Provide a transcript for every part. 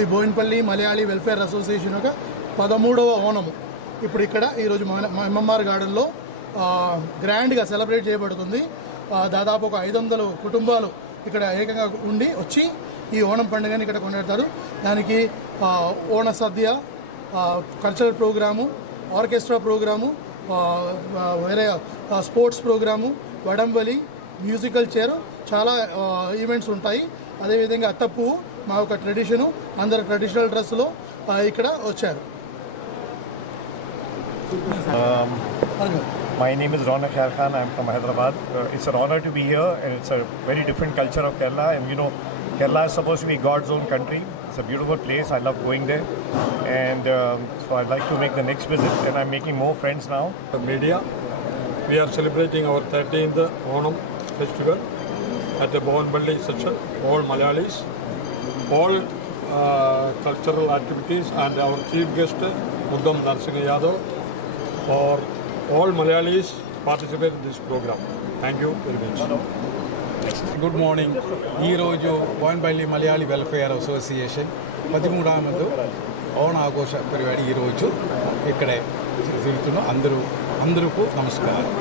ఇది Boinpally Malayali welfare association యొక్క 13వ ఓణము ఇప్పుడు ఇక్కడ ఈరోజు ఎంఎంఆర్ గార్డెన్లో గ్రాండ్గా సెలబ్రేట్ చేయబడుతుంది. దాదాపు ఒక 500 కుటుంబాలు ఇక్కడ ఏకంగా వచ్చి ఈ ఓణం పండుగని ఇక్కడ కొనిపెడతారు. దానికి ఓణ సద్య, కల్చరల్ ప్రోగ్రాము, ఆర్కెస్ట్రా ప్రోగ్రాము, వేరే స్పోర్ట్స్ ప్రోగ్రాము, వడంబలి, మ్యూజికల్ చైర్, చాలా ఈవెంట్స్ ఉంటాయి. అదేవిధంగా అత్తప్పు మా యొక్క ట్రెడిషను, అందరు ట్రెడిషనల్ డ్రెస్సులో ఇక్కడ వచ్చారు. My name is Ronak Khair Khan. I'm from Hyderabad. It's an honor to be here, and it's a very different culture of Kerala. And you know, Kerala is supposed to be God's own country. It's a beautiful place. I love going there, and so I'd like to make the next visit. And I'm making more friends now. The media, we are celebrating our 13th Onam festival at the Bowenpalli section. All Malayalis, all cultural activities, and our chief guest Muddam Narsingh Yadav. For all Malayalis participate in this program. Thank you very much. Good morning. ఈరోజు Boinpally Malayali welfare association 13వ ఓణ ఆఘోష పరిపాടി ఈరోజు ఇక్కడే జరుగుతున్న అందరికీ నమస్కారం.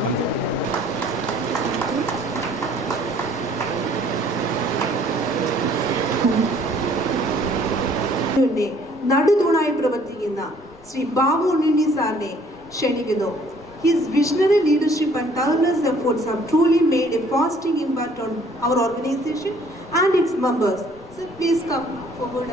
നടുതൂണായി പ്രവർത്തിക്കുന്ന ശ്രീ ബാബു ഉണ്ണി സാറിനെ ക്ഷണിക്കുന്നു. His visionary leadership and tireless efforts have truly made a lasting impact on our organization and its members. So please come forward.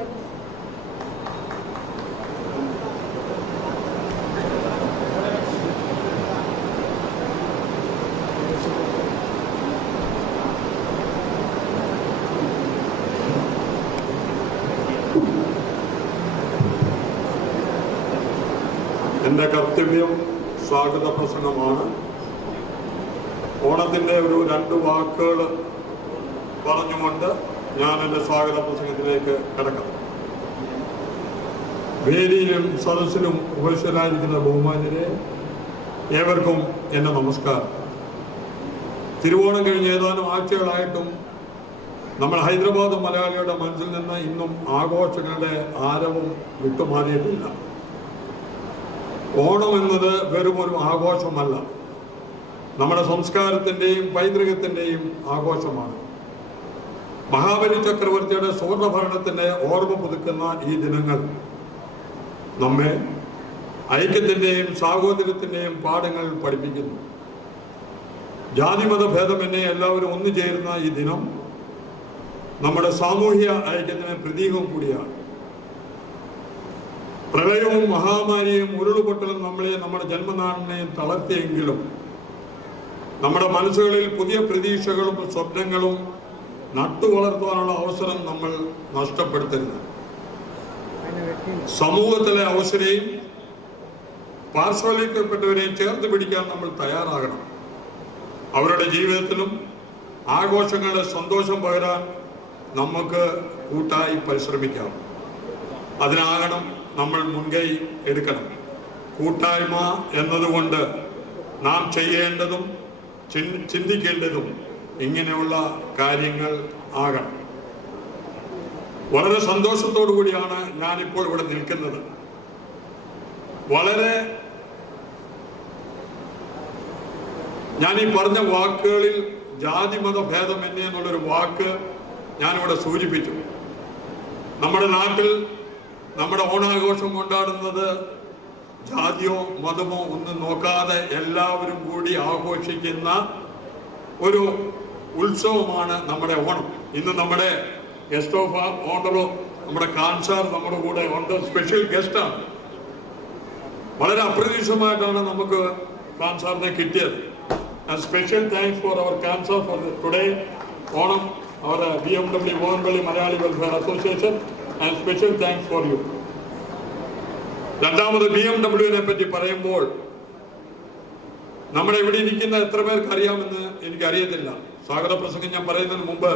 എൻ്റെ കർത്തവ്യം സ്വാഗത പ്രസംഗമാണ്. ഓണത്തിൻ്റെ ഒരു 2 വാക്കുകൾ പറഞ്ഞുകൊണ്ട് ഞാൻ എൻ്റെ സ്വാഗത പ്രസംഗത്തിലേക്ക് കടക്കാം. വേദിയിലും സദസ്സിലും ഉപവിഷ്ടരായിരിക്കുന്ന ബഹുമാന്യരെ ഏവർക്കും എൻ്റെ നമസ്കാരം. തിരുവോണം കഴിഞ്ഞ് ഏതാനും ആഴ്ചകളായിട്ടും നമ്മൾ ഹൈദരാബാദ് മലയാളിയുടെ മനസ്സിൽ നിന്ന് ഇന്നും ആഘോഷങ്ങളുടെ ആരവം വിട്ടുമാറിയിട്ടില്ല. ഓണം എന്നത് വെറും ഒരു ആഘോഷമല്ല, നമ്മുടെ സംസ്കാരത്തിൻ്റെയും പൈതൃകത്തിൻ്റെയും ആഘോഷമാണ്. മഹാബലി ചക്രവർത്തിയുടെ സുവർണഭരണത്തിൻ്റെ ഓർമ്മ പുതുക്കുന്ന ഈ ദിനങ്ങൾ നമ്മെ ഐക്യത്തിൻ്റെയും സാഹോദര്യത്തിൻ്റെയും പാഠങ്ങൾ പഠിപ്പിക്കുന്നു. ജാതിമത ഭേദമന്യേ എല്ലാവരും ഒന്നുചേരുന്ന ഈ ദിനം നമ്മുടെ സാമൂഹ്യ ഐക്യത്തിന് പ്രതീകം കൂടിയാണ്. പ്രളയവും മഹാമാരിയും ഉരുളുപൊട്ടലും നമ്മുടെ ജന്മനാടിനെയും തളർത്തിയെങ്കിലും നമ്മുടെ മനസ്സുകളിൽ പുതിയ പ്രതീക്ഷകളും സ്വപ്നങ്ങളും നട്ടുവളർത്തുവാനുള്ള അവസരം നമ്മൾ നഷ്ടപ്പെടുത്തരുത്. സമൂഹത്തിലെ അവസരയും പാർശ്വവൽക്കരിക്കപ്പെട്ടവരെയും ചേർത്ത് പിടിക്കാൻ നമ്മൾ തയ്യാറാകണം. അവരുടെ ജീവിതത്തിലും ആഘോഷങ്ങളുടെ സന്തോഷം പകരാൻ നമുക്ക് കൂട്ടായി പരിശ്രമിക്കാം. അതിനാകണം നമ്മൾ മുൻകൈ എടുക്കണം. കൂട്ടായ്മ എന്നതുകൊണ്ട് നാം ചെയ്യേണ്ടതും ചിന്തിക്കേണ്ടതും ഇങ്ങനെയുള്ള കാര്യങ്ങൾ ആകണം. വളരെ സന്തോഷത്തോടു കൂടിയാണ് ഞാനിപ്പോൾ ഇവിടെ നിൽക്കുന്നത്. ഞാനീ പറഞ്ഞ വാക്കുകളിൽ ജാതിമത ഭേദമന്യേ എന്നുള്ളൊരു വാക്ക് ഞാനിവിടെ സൂചിപ്പിച്ചു. നമ്മുടെ നാട്ടിൽ നമ്മുടെ ഓണാഘോഷം കൊണ്ടാടുന്നത് ജാതിയോ മതമോ ഒന്നും നോക്കാതെ എല്ലാവരും കൂടി ആഘോഷിക്കുന്ന ഒരു ഉത്സവമാണ് നമ്മുടെ ഓണം. ഇന്ന് നമ്മുടെ ഗസ്റ്റ് ഓഫ് ഓണറോ നമ്മുടെ കാൻസാർ നമ്മുടെ കൂടെ ഉണ്ട്, സ്പെഷ്യൽ ഗസ്റ്റാണ്. വളരെ അപ്രതീക്ഷിതമായിട്ടാണ് നമുക്ക് കാൻസാറിനെ കിട്ടിയത്. സ്പെഷ്യൽ താങ്ക്സ് ഫോർ അവർ കാൻസാർ for today Onam, our BMW Bowenpally Malayali welfare association, and special thanks for you. രണ്ടാമത് BMW പറ്റി പറയുമ്പോൾ നമ്മുടെ ഇവിടെ ഇരിക്കുന്ന എത്ര പേർക്ക് അറിയാമെന്ന് എനിക്കറിയത്തില്ല. സ്വാഗത പ്രസംഗം ഞാൻ പറയുന്നതിന് മുമ്പ്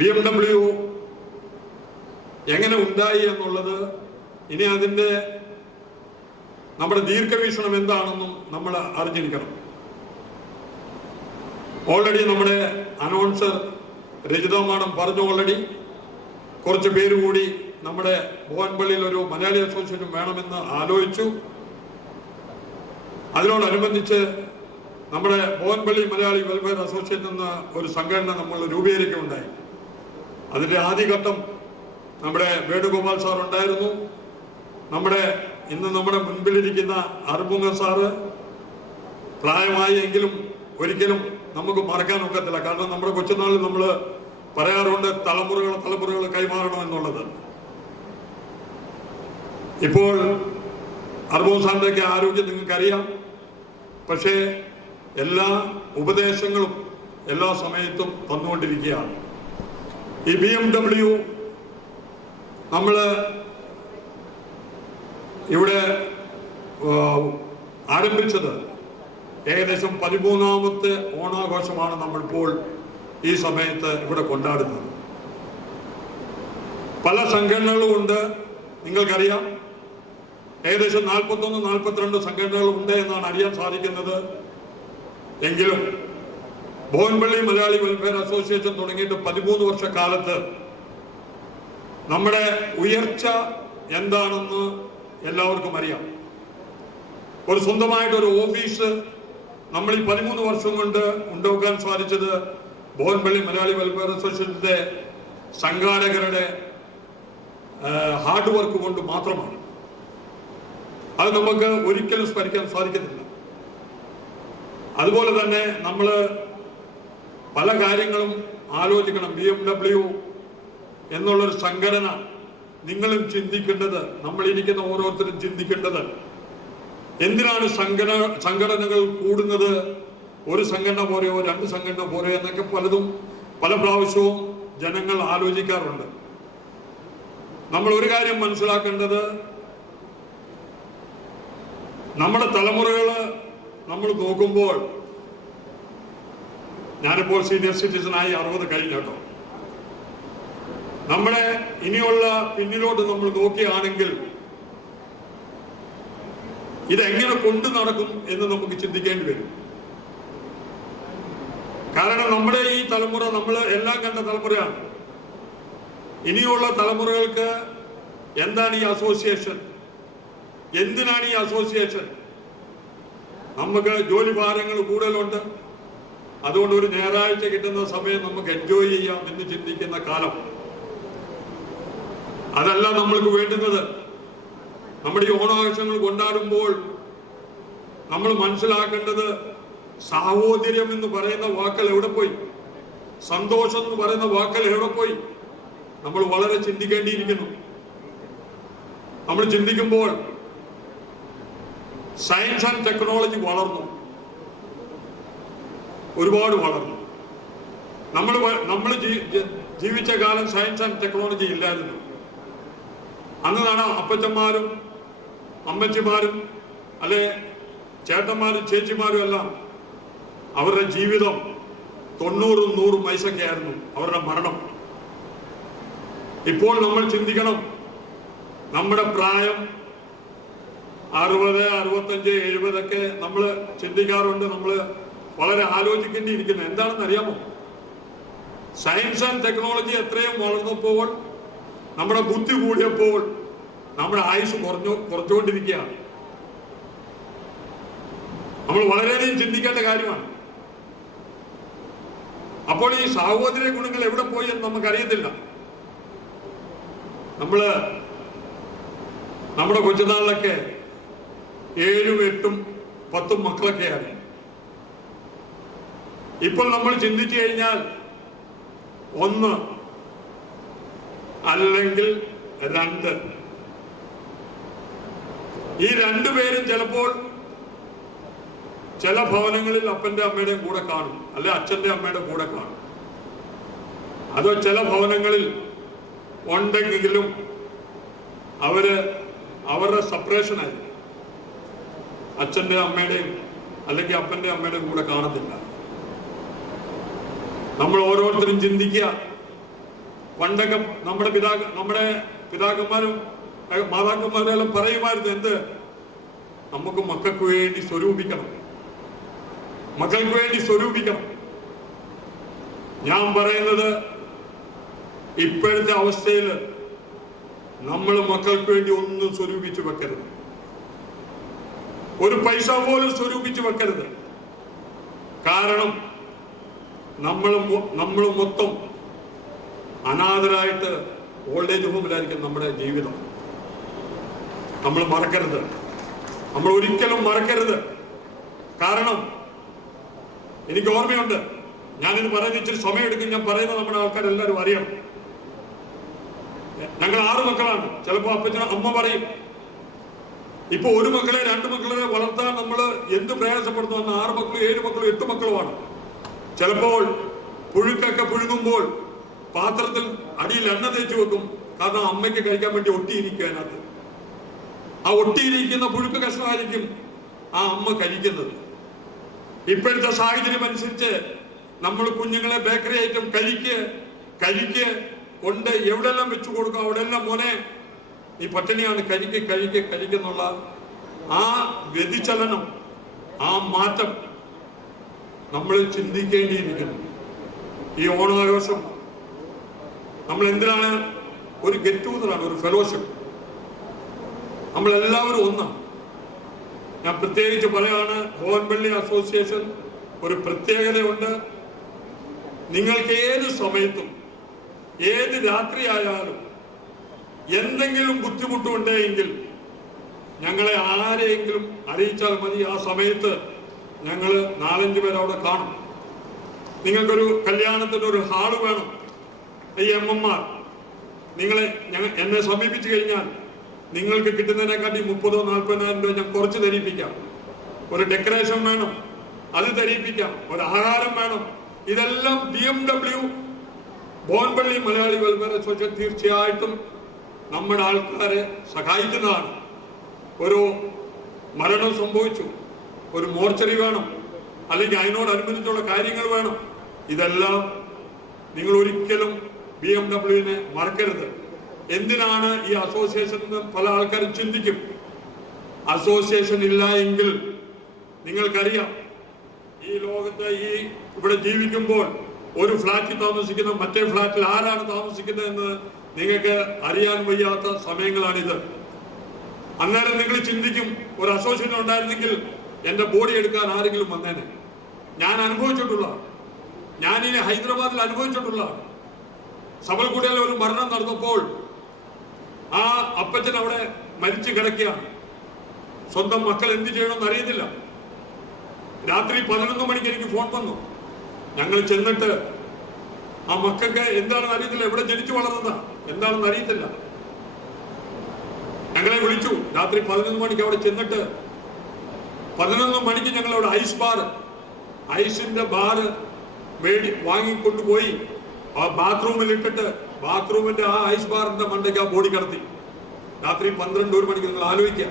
BMW എങ്ങനെ ഉണ്ടായി എന്നുള്ളത്, ഇനി അതിൻ്റെ നമ്മുടെ ദീർഘവീക്ഷണം എന്താണെന്നും നമ്മൾ അറിഞ്ഞിരിക്കണം. ഓൾറെഡി നമ്മുടെ അനൗൺസർ രജിത മാഡം പറഞ്ഞു, ഓൾറെഡി കുറച്ച് പേര് കൂടി നമ്മുടെ ഭുവൻപള്ളിയിൽ ഒരു മലയാളി അസോസിയേഷൻ വേണമെന്ന് ആലോചിച്ചു. അതിനോടനുബന്ധിച്ച് നമ്മുടെ ഭുവൻപള്ളി മലയാളി വെൽഫെയർ അസോസിയേഷൻ എന്ന ഒരു സംഘടന നമ്മൾ രൂപീകരിക്കുകയുണ്ടായി. അതിൻ്റെ ആദ്യഘട്ടം നമ്മുടെ വേണുഗോപാൽ സാർ ഉണ്ടായിരുന്നു. ഇന്ന് നമ്മുടെ മുൻപിലിരിക്കുന്ന അറുമുഖ സാറ് പ്രായമായി എങ്കിലും ഒരിക്കലും നമുക്ക് മറക്കാൻ ഒക്കത്തില്ല. കാരണം നമ്മുടെ കൊച്ചുനാളിൽ നമ്മൾ പറയാറുണ്ട് തലമുറകൾ കൈമാറണം എന്നുള്ളത്. ഇപ്പോൾ അറുമുഖ സാറിൻ്റെയൊക്കെ ആരോഗ്യം നിങ്ങൾക്കറിയാം. പക്ഷേ എല്ലാ ഉപദേശങ്ങളും എല്ലാ സമയത്തും തന്നുകൊണ്ടിരിക്കുകയാണ്. ഈ BMW നമ്മൾ ഇവിടെ ആരംഭിച്ചത് ഏകദേശം 13ാമത്തെ ഓണാഘോഷമാണ് നമ്മളിപ്പോൾ ഈ സമയത്ത് ഇവിടെ കൊണ്ടാടുന്നത്. പല സംഘടനകളുമുണ്ട്, നിങ്ങൾക്കറിയാം. ഏകദേശം 41-42 സംഘടനകളുണ്ട് എന്നാണ് അറിയാൻ സാധിക്കുന്നത്. എങ്കിലും ഭുവൻപള്ളി മലയാളി വെൽഫെയർ അസോസിയേഷൻ തുടങ്ങിയിട്ട് 13 വർഷക്കാലത്ത് നമ്മുടെ ഉയർച്ച എന്താണെന്ന് എല്ലാവർക്കും അറിയാം. ഒരു സ്വന്തമായിട്ടൊരു ഓഫീസ് നമ്മൾ ഈ 13 വർഷം കൊണ്ട് ഉണ്ടാക്കാൻ സാധിച്ചത് ഭുവൻപള്ളി മലയാളി വെൽഫെയർ അസോസിയേഷന്റെ സംഘാടകരുടെ ഹാർഡ് വർക്ക് കൊണ്ട് മാത്രമാണ്. അത് നമുക്ക് ഒരിക്കലും സ്മരിക്കാൻ സാധിക്കത്തില്ല. അതുപോലെ തന്നെ നമ്മൾ പല കാര്യങ്ങളും ആലോചിക്കണം. BMW എന്നുള്ളൊരു സംഘടന നിങ്ങളും ചിന്തിക്കേണ്ടത്, നമ്മളിരിക്കുന്ന ഓരോരുത്തരും ചിന്തിക്കേണ്ടത്, എന്തിനാണ് സംഘടനകൾ കൂടുന്നത്? ഒരു സംഘടന പോരെയോ 2 സംഘടന പോരെയോ എന്നൊക്കെ പല പ്രാവശ്യവും ജനങ്ങൾ ആലോചിക്കാറുണ്ട്. നമ്മൾ ഒരു കാര്യം മനസ്സിലാക്കേണ്ടത്, നമ്മുടെ തലമുറകൾ നമ്മൾ നോക്കുമ്പോൾ, ഞാനിപ്പോൾ സീനിയർ സിറ്റിസണായി 60 കഴിഞ്ഞ കേട്ടോ. നമ്മുടെ ഇനിയുള്ള പിന്നിലോട്ട് നമ്മൾ നോക്കുകയാണെങ്കിൽ ഇതെങ്ങനെ കൊണ്ടു നടക്കും എന്ന് നമുക്ക് ചിന്തിക്കേണ്ടി വരും. കാരണം നമ്മുടെ ഈ തലമുറ നമ്മൾ എല്ലാം കണ്ട തലമുറയാണ്. ഇനിയുള്ള തലമുറകൾക്ക് എന്താണ് ഈ അസോസിയേഷൻ, എന്തിനാണ് ഈ അസോസിയേഷൻ? നമുക്ക് ജോലി ഭാരങ്ങൾ കൂടുതലുണ്ട്, അതുകൊണ്ട് ഒരു ഞായറാഴ്ച കിട്ടുന്ന സമയം നമുക്ക് എൻജോയ് ചെയ്യാം എന്ന് ചിന്തിക്കുന്ന കാലം. അതല്ല നമ്മൾക്ക് വേണ്ടുന്നത്. നമ്മുടെ ഈ ഓണാഘോഷങ്ങൾ കൊണ്ടാടുമ്പോൾ നമ്മൾ മനസ്സിലാക്കേണ്ടത്, സാഹോദര്യം എന്ന് പറയുന്ന വാക്കുകൾ എവിടെ പോയി? സന്തോഷം എന്ന് പറയുന്ന വാക്കുകൾ എവിടെ പോയി? നമ്മൾ വളരെ ചിന്തിക്കേണ്ടിയിരിക്കുന്നു. നമ്മൾ ചിന്തിക്കുമ്പോൾ സയൻസ് ആൻഡ് ടെക്നോളജി വളർന്നു, ഒരുപാട് വളർന്നു. നമ്മൾ ജീവിച്ച കാലം സയൻസ് ആൻഡ് ടെക്നോളജി ഇല്ലായിരുന്നു. അന്നാണ് അപ്പച്ചന്മാരും അമ്മച്ചിമാരും അല്ലെ ചേട്ടന്മാരും ചേച്ചിമാരും എല്ലാം അവരുടെ ജീവിതം 90-100 വയസ്സൊക്കെ ആയിരുന്നു അവരുടെ മരണം. ഇപ്പോൾ നമ്മൾ ചിന്തിക്കണം, നമ്മുടെ പ്രായം 60, 65, 70 ഒക്കെ നമ്മൾ ചിന്തിക്കാറുണ്ട്. നമ്മൾ വളരെ ആലോചിക്കേണ്ടിയിരിക്കുന്നു. എന്താണെന്ന് അറിയാമോ? സയൻസ് ആൻഡ് ടെക്നോളജി എത്രയും വളർന്നപ്പോൾ, നമ്മുടെ ബുദ്ധി കൂടിയപ്പോൾ നമ്മുടെ ആയുസ് കുറച്ചുകൊണ്ടിരിക്കുകയാണ്. നമ്മൾ വളരെയധികം ചിന്തിക്കേണ്ട കാര്യമാണ്. അപ്പോൾ ഈ സാഹോദര്യ ഗുണങ്ങൾ എവിടെ പോയി എന്ന് നമുക്കറിയത്തില്ല. നമ്മുടെ കൊച്ചുനാളിലൊക്കെ 7, 8, 10 മക്കളൊക്കെയാണ്. ഇപ്പോൾ നമ്മൾ ചിന്തിച്ചു കഴിഞ്ഞാൽ 1 അല്ലെങ്കിൽ 2. ഈ 2 പേരും ചിലപ്പോൾ ചില ഭവനങ്ങളിൽ അപ്പന്റെ അമ്മയുടെയും കൂടെ കാണും, അല്ലെ അച്ഛന്റെ അമ്മയുടെ കൂടെ കാണും. അതോ ചില ഭവനങ്ങളിൽ ഉണ്ടെങ്കിലും അവരുടെ സെപ്പറേഷനായി അച്ഛന്റെ അമ്മയുടെയും അല്ലെങ്കിൽ അപ്പന്റെ അമ്മയുടെയും കൂടെ കാണത്തില്ല. നമ്മൾ ഓരോരുത്തരും ചിന്തിക്കുക. പണ്ടൊക്കെ നമ്മുടെ പിതാക്കന്മാരും മാതാക്കന്മാരും എല്ലാം പറയുമായിരുന്നു, എന്ത്? നമുക്ക് മക്കൾക്ക് വേണ്ടി സ്വരൂപിക്കണം. ഞാൻ പറയുന്നത്, ഇപ്പോഴത്തെ അവസ്ഥയിൽ നമ്മൾ മക്കൾക്ക് വേണ്ടി ഒന്നും സ്വരൂപിച്ച് വെക്കരുത്. ഒരു പൈസ പോലും സ്വരൂപിച്ച് വെക്കരുത്. കാരണം നമ്മൾ മൊത്തം അനാഥരായിട്ട് ഓൾഡ് ഏജ് ഹോമിലായിരിക്കും നമ്മുടെ ജീവിതം. നമ്മൾ മറക്കരുത്, നമ്മൾ ഒരിക്കലും മറക്കരുത്. കാരണം എനിക്ക് ഓർമ്മയുണ്ട്, ഞാനിത് പറയുന്ന ഇച്ചിരി സമയമെടുക്കും, ഞാൻ പറയുന്നത് നമ്മുടെ ആൾക്കാരെല്ലാവരും അറിയണം. ഞങ്ങൾ 6 മക്കളാണ്. ചിലപ്പോൾ അമ്മ പറയും, ഇപ്പൊ 1 മക്കളെ 2 മക്കളെ വളർത്താൻ നമ്മൾ എന്ത് പ്രയാസപ്പെടുന്നു എന്ന് 6 മക്കളും 7 മക്കളും 8 മക്കളുമാണ്. ചിലപ്പോൾ പുഴുക്കൊക്കെ പുഴുങ്ങുമ്പോൾ പാത്രത്തിൽ അടിയിൽ എണ്ണ തേച്ച് വെക്കും. കാരണം അമ്മയ്ക്ക് കഴിക്കാൻ വേണ്ടി ഒട്ടിയിരിക്കും. അതിനകത്ത് ആ ഒട്ടിയിരിക്കുന്ന പുഴുക്ക് കഷ്ണമായിരിക്കും ആ അമ്മ കഴിക്കുന്നത്. ഇപ്പോഴത്തെ സാഹചര്യം അനുസരിച്ച് നമ്മൾ കുഞ്ഞുങ്ങളെ ബേക്കറി ഐറ്റം കഴിക്ക് കൊണ്ട് എവിടെല്ലാം വെച്ചു കൊടുക്കുക, അവിടെല്ലാം മോനെ ഈ പട്ടിണിയാണ്, കഴിക്കുന്നുള്ള ആ വ്യതിചലനം, ആ മാറ്റം നമ്മൾ ചിന്തിക്കേണ്ടിയിരിക്കുന്നു. ഈ ഓണാഘോഷം നമ്മൾ എന്തിനാണ്? ഒരു ഗെറ്റ് ടുഗദറാണ്, ഒരു ഫെലോഷിപ്പ്. നമ്മളെല്ലാവരും ഒന്നാണ്. ഞാൻ പ്രത്യേകിച്ച് പറയാണ്, ഭുവൻപള്ളി അസോസിയേഷൻ ഒരു പ്രത്യേകതയുണ്ട്. നിങ്ങൾക്ക് ഏത് സമയത്തും ഏത് രാത്രിയായാലും എന്തെങ്കിലും ബുദ്ധിമുട്ടുണ്ടെങ്കിൽ ഞങ്ങളെ ആരെയെങ്കിലും അറിയിച്ചാൽ മതി. ആ സമയത്ത് ഞങ്ങൾ 4-5 പേര് അവിടെ കാണും. നിങ്ങൾക്കൊരു കല്യാണത്തിന് ഒരു ഹാള് വേണം, ഈ എംഎംആർ എന്നെ സമീപിച്ചു കഴിഞ്ഞാൽ നിങ്ങൾക്ക് കിട്ടുന്നതിനെക്കാട്ടി 30,000-40,000 രൂപ ഞാൻ കുറച്ച് ധരിപ്പിക്കാം. ഒരു ഡെക്കറേഷൻ വേണം, അത് ധരിപ്പിക്കാം. ഒരു ആഹാരം വേണം. ഇതെല്ലാം BMW ഭുവൻപള്ളി മലയാളി വെൽഫെയർ അസോസിയേഷൻ തീർച്ചയായിട്ടും നമ്മുടെ ആൾക്കാരെ സഹായിക്കുന്നതാണ്. ഒരു മരണം സംഭവിച്ചു, ഒരു മോർച്ചറി വേണം, അല്ലെങ്കിൽ അതിനോടനുബന്ധിച്ചുള്ള കാര്യങ്ങൾ വേണം. ഇതെല്ലാം നിങ്ങൾ ഒരിക്കലും BMW മറക്കരുത്. എന്തിനാണ് ഈ അസോസിയേഷൻ എന്ന് പല ആൾക്കാരും ചിന്തിക്കും. അസോസിയേഷൻ ഇല്ല എങ്കിൽ നിങ്ങൾക്കറിയാം, ഈ ലോകത്ത് ഇവിടെ ജീവിക്കുമ്പോൾ ഒരു ഫ്ലാറ്റിൽ താമസിക്കുന്ന മറ്റേ ഫ്ലാറ്റിൽ ആരാണ് താമസിക്കുന്നത് എന്ന് നിങ്ങൾക്ക് അറിയാൻ വയ്യാത്ത സമയങ്ങളാണിത്. അന്നേരം നിങ്ങൾ ചിന്തിക്കും, ഒരു അസോസിയേഷൻ ഉണ്ടായിരുന്നെങ്കിൽ എൻ്റെ ബോഡി എടുക്കാൻ ആരെങ്കിലും വന്നേനെ. ഞാൻ അനുഭവിച്ചിട്ടുള്ള, ഞാനിനി ഹൈദരാബാദിൽ അനുഭവിച്ചിട്ടുള്ള, സബൽഗുഡയിൽ ഒരു മരണം നടന്നപ്പോൾ ആ അപ്പച്ചൻ അവിടെ മരിച്ചു കിടക്കുകയാണ്. സ്വന്തം മക്കൾ എന്ത് ചെയ്യണമെന്ന് അറിയുന്നില്ല. രാത്രി 11 മണിക്ക് എനിക്ക് ഫോൺ വന്നു. ഞങ്ങൾ ചെന്നിട്ട് ആ മക്കൾക്ക് എന്താണെന്ന് അറിയത്തില്ല, എവിടെ ജനിച്ചു വളർന്നതാ എന്താണെന്ന് അറിയത്തില്ല. ഞങ്ങളെ വിളിച്ചു. രാത്രി 11 മണിക്ക് അവിടെ ചെന്നിട്ട് 11 മണിക്ക് ഞങ്ങൾ അവിടെ ഐസിന്റെ ബാറ് വാങ്ങിക്കൊണ്ടുപോയി ആ ബാത്റൂമിൽ ഇട്ടിട്ട് ബാത്റൂമിന്റെ ആ ഐസ് ബാറിന്റെ മണ്ടയ്ക്ക് ആ ബോഡി കടത്തി. രാത്രി 12-1 മണിക്ക് നിങ്ങൾ ആലോചിക്കുക.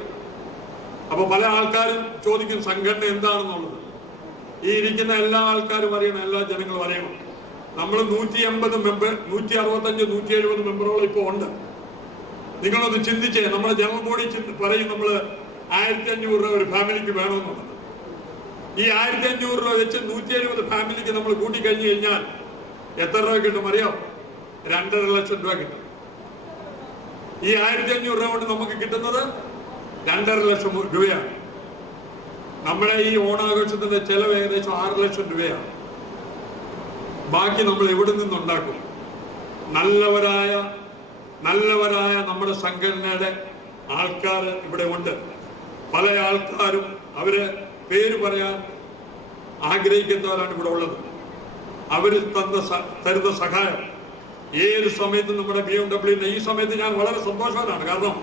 അപ്പൊ പല ആൾക്കാരും ചോദിക്കും സംഘടന എന്താണെന്നുള്ളത്. ഈ ഇരിക്കുന്ന എല്ലാ ആൾക്കാരും അറിയണം, എല്ലാ ജനങ്ങളും അറിയണം. നമ്മൾ 180 മെമ്പർ, 165, 170 മെമ്പറുകൾ ഇപ്പോൾ ഉണ്ട്. നിങ്ങളൊന്ന് ചിന്തിച്ചേ. നമ്മുടെ ജനറൽ ബോഡി പറയും നമ്മൾ 1500 രൂപ ഒരു ഫാമിലിക്ക് വേണമെന്നുള്ളത്. ഈ 1500 രൂപ വെച്ച് 170 ഫാമിലിക്ക് നമ്മൾ കൂട്ടിക്കഴിഞ്ഞു കഴിഞ്ഞാൽ എത്ര രൂപ കിട്ടും അറിയാം? 2.5 ലക്ഷം രൂപ കിട്ടും. ഈ 1500 രൂപ കൊണ്ട് നമുക്ക് കിട്ടുന്നത് 2.5 ലക്ഷം രൂപയാണ്. നമ്മുടെ ഈ ഓണാഘോഷത്തിന്റെ ചെലവ് ഏകദേശം 6 ലക്ഷം രൂപയാണ്. ബാക്കി നമ്മൾ എവിടെ നിന്നുണ്ടാക്കും? നല്ലവരായ നമ്മുടെ സംഘടനയുടെ ആൾക്കാർ ഇവിടെ ഉണ്ട്. പല ആൾക്കാരും അവര് പേര് പറയാൻ ആഗ്രഹിക്കുന്നവരാണ് ഇവിടെ ഉള്ളത്. അവർ തരുന്ന സഹായം ഏത് സമയത്തും നമ്മുടെ BMW ഈ സമയത്ത് ഞാൻ വളരെ സന്തോഷവാനാണ്. കാരണം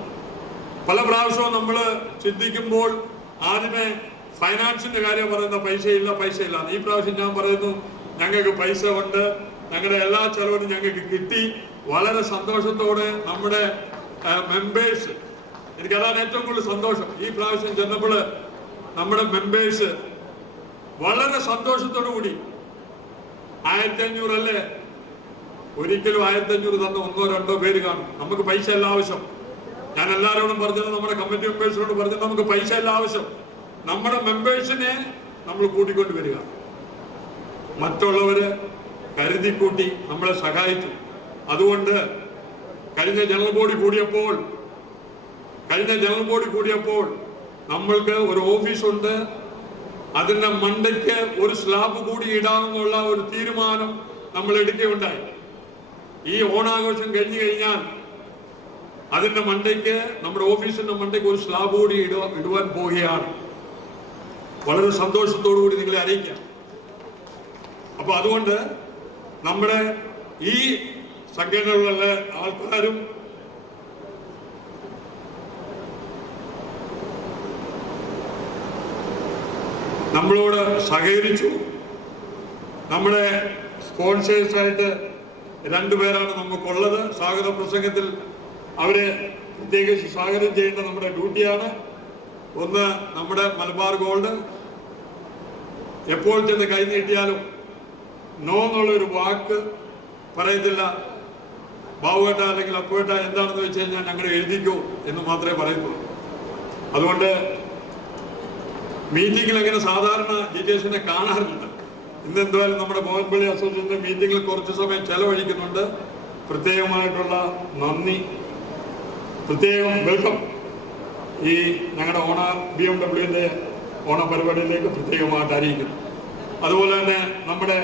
പല പ്രാവശ്യവും നമ്മൾ ചിന്തിക്കുമ്പോൾ ആദ്യമേ ഫൈനാൻസിന്റെ കാര്യം പറയുന്ന പൈസയില്ല. ഈ പ്രാവശ്യം ഞാൻ പറയുന്നു ഞങ്ങൾക്ക് പൈസ ഉണ്ട്, ഞങ്ങളുടെ എല്ലാ ചെലവിനും ഞങ്ങൾക്ക് കിട്ടി. വളരെ സന്തോഷത്തോടെ നമ്മുടെ മെമ്പേഴ്സ്, എനിക്കതാണ് ഏറ്റവും കൂടുതൽ സന്തോഷം. ഈ പ്രാവശ്യം ചെന്നപ്പോൾ നമ്മുടെ മെമ്പേഴ്സ് വളരെ സന്തോഷത്തോടു കൂടി 1500 അല്ലേ, ഒരിക്കലും 1500 തന്ന 1-2 പേര് കാണും. നമുക്ക് പൈസ അല്ല ആവശ്യം. ഞാൻ എല്ലാവരോടും പറഞ്ഞത്, നമ്മുടെ കമ്മിറ്റി മെമ്പേഴ്സിനോട് പറഞ്ഞത്, നമുക്ക് പൈസ അല്ല ആവശ്യം. നമ്മുടെ മെമ്പേഴ്സിനെ നമ്മൾ കൂട്ടിക്കൊണ്ട് വരിക. മറ്റുള്ളവര് കരുതി കൂട്ടി നമ്മളെ സഹായിച്ചു. അതുകൊണ്ട് കഴിഞ്ഞ ജനറൽ ബോഡി കൂടിയപ്പോൾ നമ്മൾക്ക് ഒരു ഓഫീസുണ്ട്, അതിന്റെ മണ്ടയ്ക്ക് ഒരു സ്ലാബ് കൂടി ഇടാമെന്നുള്ള ഒരു തീരുമാനം നമ്മൾ എടുക്കുകയുണ്ടായി. ഈ ഓണാഘോഷം കഴിഞ്ഞു കഴിഞ്ഞാൽ അതിന്റെ മണ്ടയ്ക്ക്, നമ്മുടെ ഓഫീസിന്റെ മണ്ടയ്ക്ക് ഒരു സ്ലാബ് കൂടി ഇടുവാൻ പോവുകയാണ്. വളരെ സന്തോഷത്തോടു കൂടി നിങ്ങളെ അറിയിക്കാം. അപ്പൊ അതുകൊണ്ട് നമ്മുടെ ഈ സംഘടനകളിലെ ആൾക്കാരും നമ്മളോട് സഹകരിച്ചു. നമ്മുടെ സ്പോൺസേഴ്സായിട്ട് 2 പേരാണ് നമുക്കുള്ളത്. സ്വാഗത പ്രസംഗത്തിൽ അവരെ പ്രത്യേകിച്ച് സ്വാഗതം ചെയ്യേണ്ട നമ്മുടെ ഡ്യൂട്ടിയാണ്. ഒന്ന് നമ്മുടെ മലബാർ ഗോൾഡ്, എപ്പോൾ ചെന്ന് കൈ നീട്ടിയാലും നോ എന്നുള്ളൊരു വാക്ക് പറയത്തില്ല. ബാബുവേട്ട അല്ലെങ്കിൽ അപ്പുവേട്ട എന്താണെന്ന് വെച്ച് കഴിഞ്ഞാൽ ഞങ്ങൾ എഴുതിക്കോ എന്ന് മാത്രമേ പറയത്തുള്ളൂ. അതുകൊണ്ട് മീറ്റിങ്ങിൽ അങ്ങനെ സാധാരണ ടീച്ചേഴ്സിനെ കാണാറില്ല. ഇന്ന് എന്തായാലും നമ്മുടെ ബോവൻപള്ളി അസോസിയേഷന്റെ മീറ്റിങ്ങിൽ കുറച്ച് സമയം ചെലവഴിക്കുന്നുണ്ട്. പ്രത്യേകമായിട്ടുള്ള നന്ദി, പ്രത്യേകം വെൽക്കം ഈ ഞങ്ങളുടെ BMW ഓണ പരിപാടിയിലേക്ക് പ്രത്യേകമായിട്ട് അറിയിക്കുന്നു. അതുപോലെ തന്നെ നമ്മുടെ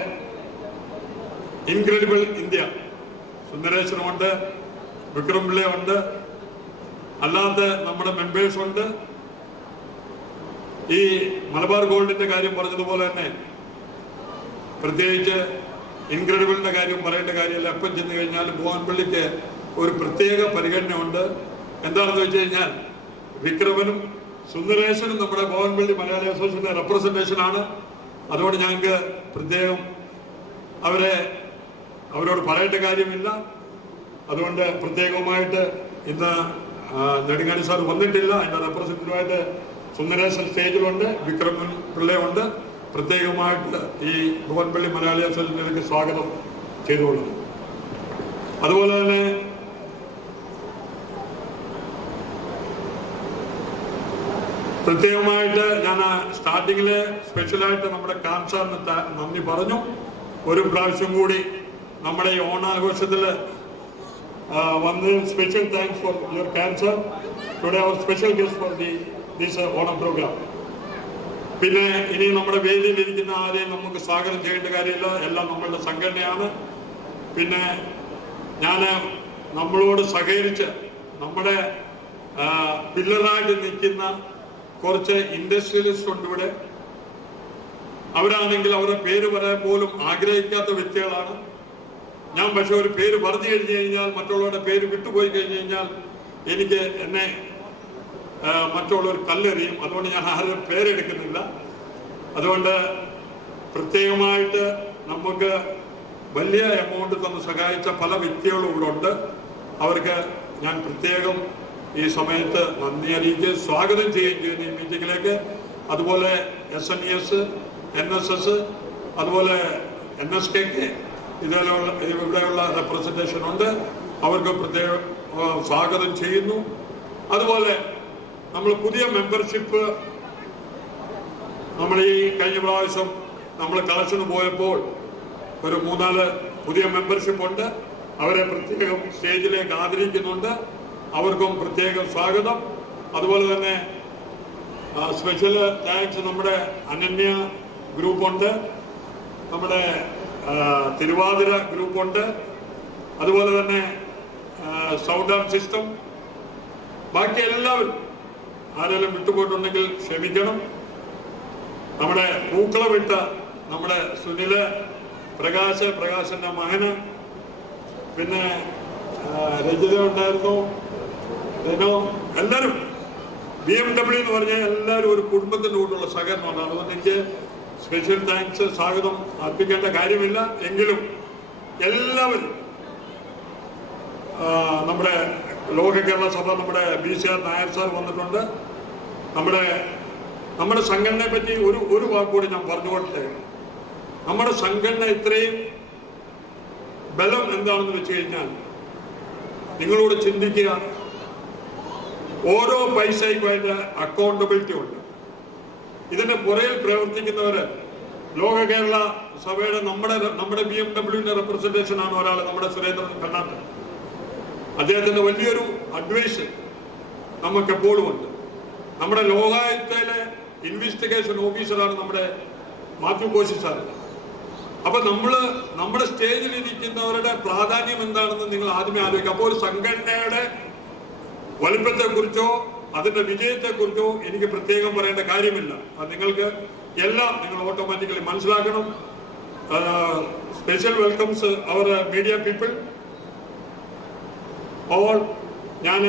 ഇൻക്രെഡിബിൾ ഇന്ത്യ സുന്ദരേശ്വരമുണ്ട്, വിക്രം പിള്ള ഉണ്ട്, അല്ലാത്ത നമ്മുടെ മെമ്പേഴ്സ് ഉണ്ട്. ഈ മലബാർ ഗോൾഡിന്റെ കാര്യം പറഞ്ഞതുപോലെ തന്നെ പ്രത്യേകിച്ച് ഇൻക്രെഡിബിളിന്റെ കാര്യം പറയേണ്ട കാര്യമില്ല. എപ്പം ചെന്ന് കഴിഞ്ഞാലും ബോവൻപള്ളിക്ക് ഒരു പ്രത്യേക പരിഗണനയുണ്ട്. എന്താണെന്ന് വെച്ച് കഴിഞ്ഞാൽ വിക്രമനും സുന്ദരേശനും നമ്മുടെ ബോവൻപള്ളി മലയാളി അസോസിയേഷന്റെ റെപ്രസെന്റേഷനാണ്. അതുകൊണ്ട് ഞങ്ങൾക്ക് പ്രത്യേകം അവരോട് പറയേണ്ട കാര്യമില്ല. അതുകൊണ്ട് പ്രത്യേകമായിട്ട് ഇന്ന് നെടുങ്ങാടി സാർ വന്നിട്ടില്ല. അതിന്റെ റെപ്രസെന്റേറ്റീവായിട്ട് സുന്ദരേശൻ സ്റ്റേജിലുണ്ട്, വിക്രമൻ പിള്ളയുണ്ട്. പ്രത്യേകമായിട്ട് ഈ ബോവൻപള്ളി മലയാളി അസോസിയേഷനിലേക്ക് സ്വാഗതം ചെയ്തുകൊള്ളുന്നു. അതുപോലെ തന്നെ പ്രത്യേകമായിട്ട് ഞാൻ സ്റ്റാർട്ടിങ്ങില് സ്പെഷ്യലായിട്ട് നമ്മുടെ കാൻസാറിന് നന്ദി പറഞ്ഞു. ഒരു പ്രാവശ്യം കൂടി നമ്മുടെ ഈ ഓണാഘോഷത്തിൽ വന്ന് special thanks for your cancer. Today our special guest for this Onam programme. പിന്നെ ഇനി നമ്മുടെ വേദിയിലിരിക്കുന്ന ആരെയും നമുക്ക് സ്വാഗതം ചെയ്യേണ്ട കാര്യമില്ല, എല്ലാം നമ്മളുടെ സംഘടനയാണ്. പിന്നെ ഞാൻ നമ്മളോട് സഹകരിച്ച് നമ്മുടെ പില്ലറായിട്ട് നിൽക്കുന്ന കുറച്ച് ഇൻഡസ്ട്രിയലിസ്റ്റ് ഉണ്ട് ഇവിടെ. അവരാണെങ്കിൽ അവരുടെ പേര് പറയാൻ പോലും ആഗ്രഹിക്കാത്ത വ്യക്തികളാണ്. ഞാൻ പക്ഷെ ഒരു പേര് പറഞ്ഞു കഴിഞ്ഞു കഴിഞ്ഞാൽ, മറ്റുള്ളവരുടെ പേര് വിട്ടുപോയി കഴിഞ്ഞു കഴിഞ്ഞാൽ എന്നെ മറ്റുള്ളവർ കല്ലെറിയും. അതുകൊണ്ട് ഞാൻ ആരും പേരെടുക്കുന്നില്ല. അതുകൊണ്ട് പ്രത്യേകമായിട്ട് നമുക്ക് വലിയ എമൗണ്ട് തന്ന് സഹായിച്ച പല വ്യക്തികളും ഇവിടെ ഉണ്ട്. അവർക്ക് ഞാൻ പ്രത്യേകം ഈ സമയത്ത് നന്ദി അറിയിച്ച് സ്വാഗതം ചെയ്യുകയും ചെയ്യുന്നു ഈ മീറ്റിങ്ങിലേക്ക്. അതുപോലെ SNES, NSS, അതുപോലെ NSK ഇവിടെയുള്ള റെപ്രസെന്റേഷൻ ഉണ്ട്. അവർക്ക് പ്രത്യേകം സ്വാഗതം ചെയ്യുന്നു. അതുപോലെ നമ്മൾ പുതിയ മെമ്പർഷിപ്പ് നമ്മൾ ഈ കഴിഞ്ഞ പ്രാവശ്യം നമ്മൾ കളക്ഷന് പോയപ്പോൾ ഒരു 3-4 പുതിയ മെമ്പർഷിപ്പ് ഉണ്ട്. അവരെ പ്രത്യേകം സ്റ്റേജിലേക്ക് ആദരിക്കുന്നുണ്ട്. അവർക്കും പ്രത്യേകം സ്വാഗതം. അതുപോലെ തന്നെ സ്പെഷ്യൽ താങ്ക്സ് നമ്മുടെ അനന്യ ഗ്രൂപ്പുണ്ട്, നമ്മുടെ തിരുവാതിര ഗ്രൂപ്പുണ്ട്, അതുപോലെ തന്നെ സൗണ്ട് ആൻഡ് സിസ്റ്റം. ബാക്കി എല്ലാവരും ആരെങ്കിലും വിട്ടുപോയിട്ടുണ്ടെങ്കിൽ ക്ഷമിക്കണം. നമ്മുടെ പൂക്കളമിട്ട നമ്മുടെ സുനില്, പ്രകാശന്റെ മകന്, പിന്നെ രജിത ഉണ്ടായിരുന്നു, എല്ലാവരും BMW എന്ന് പറഞ്ഞാൽ എല്ലാവരും ഒരു കുടുംബത്തിന്റെ കൂട്ടുള്ള സഹകരണമാണ്. അതുകൊണ്ട് എനിക്ക് സ്പെഷ്യൽ താങ്ക്സ് സ്വാഗതം അർപ്പിക്കേണ്ട കാര്യമില്ല. എങ്കിലും എല്ലാവരും നമ്മുടെ ലോക കേരള സഭ നമ്മുടെ BCR നായർ സാർ വന്നിട്ടുണ്ട്. നമ്മുടെ സംഘടനയെ പറ്റി ഒരു വാക്കുകൂടി ഞാൻ പറഞ്ഞുകൊണ്ടേ, നമ്മുടെ സംഘടന ഇത്രയും ബലം എന്താണെന്ന് വെച്ച് കഴിഞ്ഞാൽ നിങ്ങളോട് ചിന്തിക്കുക. ഓരോ പൈസയ്ക്കും അതിൻ്റെ അക്കൗണ്ടബിലിറ്റി ഉണ്ട്. ഇതിന്റെ പുറയിൽ പ്രവർത്തിക്കുന്നവര് ലോക കേരള സഭയുടെ നമ്മുടെ BMW റെപ്രസെന്റേഷൻ ആണ് ഒരാൾ, നമ്മുടെ സുരേന്ദ്രൻ കണ്ണാട്ട്. അദ്ദേഹത്തിൻ്റെ വലിയൊരു അഡ്വൈസ് നമുക്കെപ്പോഴും ഉണ്ട്. നമ്മുടെ ലോകായുക്തയിലെ ഇൻവെസ്റ്റിഗേഷൻ ഓഫീസറാണ് നമ്മുടെ മാത്യു കോശി സാർ. അപ്പം നമ്മുടെ സ്റ്റേജിൽ ഇരിക്കുന്നവരുടെ പ്രാധാന്യം എന്താണെന്ന് നിങ്ങൾ ആദ്യമേ ആലോചിക്കുക. അപ്പോൾ ഒരു സംഘടനയുടെ വലിപ്പത്തെക്കുറിച്ചോ അതിൻ്റെ വിജയത്തെക്കുറിച്ചോ എനിക്ക് പ്രത്യേകം പറയേണ്ട കാര്യമില്ല. അത് നിങ്ങൾക്ക് എല്ലാം നിങ്ങൾ ഓട്ടോമാറ്റിക്കലി മനസ്സിലാക്കണം. സ്പെഷ്യൽ വെൽക്കംസ് അവർ മീഡിയ പീപ്പിൾ ഓൾ. ഞാൻ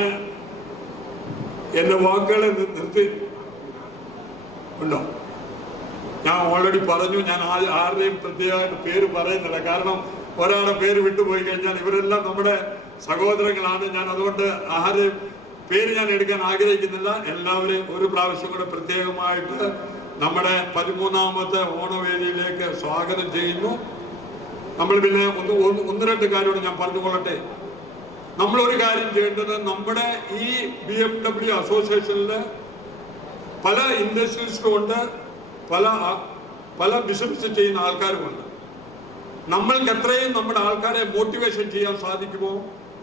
എൻ്റെ വാക്കുകളെ നിർത്തി ഉണ്ടോ? ഞാൻ ഓൾറെഡി പറഞ്ഞു. ഞാൻ ആരുടെയും പ്രത്യേകമായിട്ട് പേര് പറയുന്നില്ല. കാരണം ഒരാളുടെ പേര് വിട്ടുപോയി കഴിഞ്ഞാൽ ഇവരെല്ലാം നമ്മുടെ സഹോദരങ്ങളാണ്. ഞാൻ അതുകൊണ്ട് ആരുടെയും പേര് ഞാൻ എടുക്കാൻ ആഗ്രഹിക്കുന്നില്ല. എല്ലാവരെയും ഒരു പ്രാവശ്യം കൂടെ പ്രത്യേകമായിട്ട് നമ്മുടെ 13ാമത്തെ ഓണവേദിയിലേക്ക് സ്വാഗതം ചെയ്യുന്നു. നമ്മൾ പിന്നെ ഒന്ന് രണ്ട് കാര്യമാണ് ഞാൻ പറഞ്ഞുകൊള്ളട്ടെ. നമ്മളൊരു കാര്യം ചെയ്യേണ്ടത്, നമ്മുടെ ഈ BMW അസോസിയേഷനിൽ പല ഇൻഡസ്ട്രീസിലും ഉണ്ട്, പല ബിസിനസ് ചെയ്യുന്ന ആൾക്കാരുമുണ്ട്. നമ്മൾക്ക് എത്രയും നമ്മുടെ ആൾക്കാരെ മോട്ടിവേഷൻ ചെയ്യാൻ സാധിക്കുമോ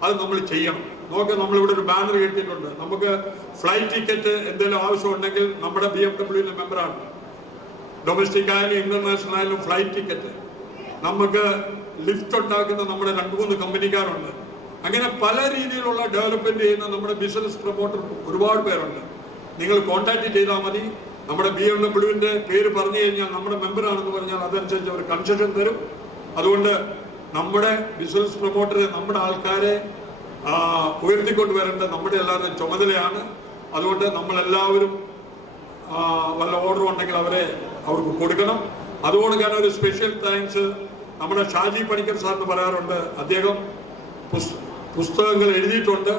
അത് നമ്മൾ ചെയ്യണം. നോക്കുക, നമ്മളിവിടെ ഒരു ബാനർ കെട്ടിയിട്ടുണ്ട്. നമുക്ക് ഫ്ലൈറ്റ് ടിക്കറ്റ് എന്തെങ്കിലും ആവശ്യമുണ്ടെങ്കിൽ നമ്മുടെ BMW മെമ്പറാണ്. ഡൊമസ്റ്റിക് ആയാലും ഇന്റർനാഷണൽ ആയാലും ഫ്ലൈറ്റ് ടിക്കറ്റ്. നമുക്ക് ലിഫ്റ്റ് ഉണ്ടാക്കുന്ന നമ്മുടെ 2-3 കമ്പനിക്കാരുണ്ട്. അങ്ങനെ പല രീതിയിലുള്ള ഡെവലപ്മെന്റ് ചെയ്യുന്ന നമ്മുടെ ബിസിനസ് പ്രൊമോട്ടർ ഒരുപാട് പേരുണ്ട്. നിങ്ങൾ കോൺടാക്ട് ചെയ്താൽ മതി. നമ്മുടെ BMW പേര് പറഞ്ഞു കഴിഞ്ഞാൽ നമ്മുടെ മെമ്പറാണെന്ന് പറഞ്ഞാൽ അതനുസരിച്ച് അവർ കൺസെഷൻ തരും. അതുകൊണ്ട് നമ്മുടെ ബിസിനസ് പ്രൊമോട്ടറെ, നമ്മുടെ ആൾക്കാരെ ഉയർത്തിക്കൊണ്ട് വരേണ്ടത് നമ്മുടെ എല്ലാവരുടെയും ചുമതലയാണ്. അതുകൊണ്ട് നമ്മളെല്ലാവരും വല്ല ഓർഡർ ഉണ്ടെങ്കിൽ അവർക്ക് കൊടുക്കണം. അതുകൊണ്ട് ഞാൻ ഒരു സ്പെഷ്യൽ താങ്ക്സ് നമ്മുടെ ഷാജി പണിക്കർ സാറിന് പറയാറുണ്ട്. അദ്ദേഹം പുസ്തകങ്ങൾ എഴുതിയിട്ടുണ്ട്.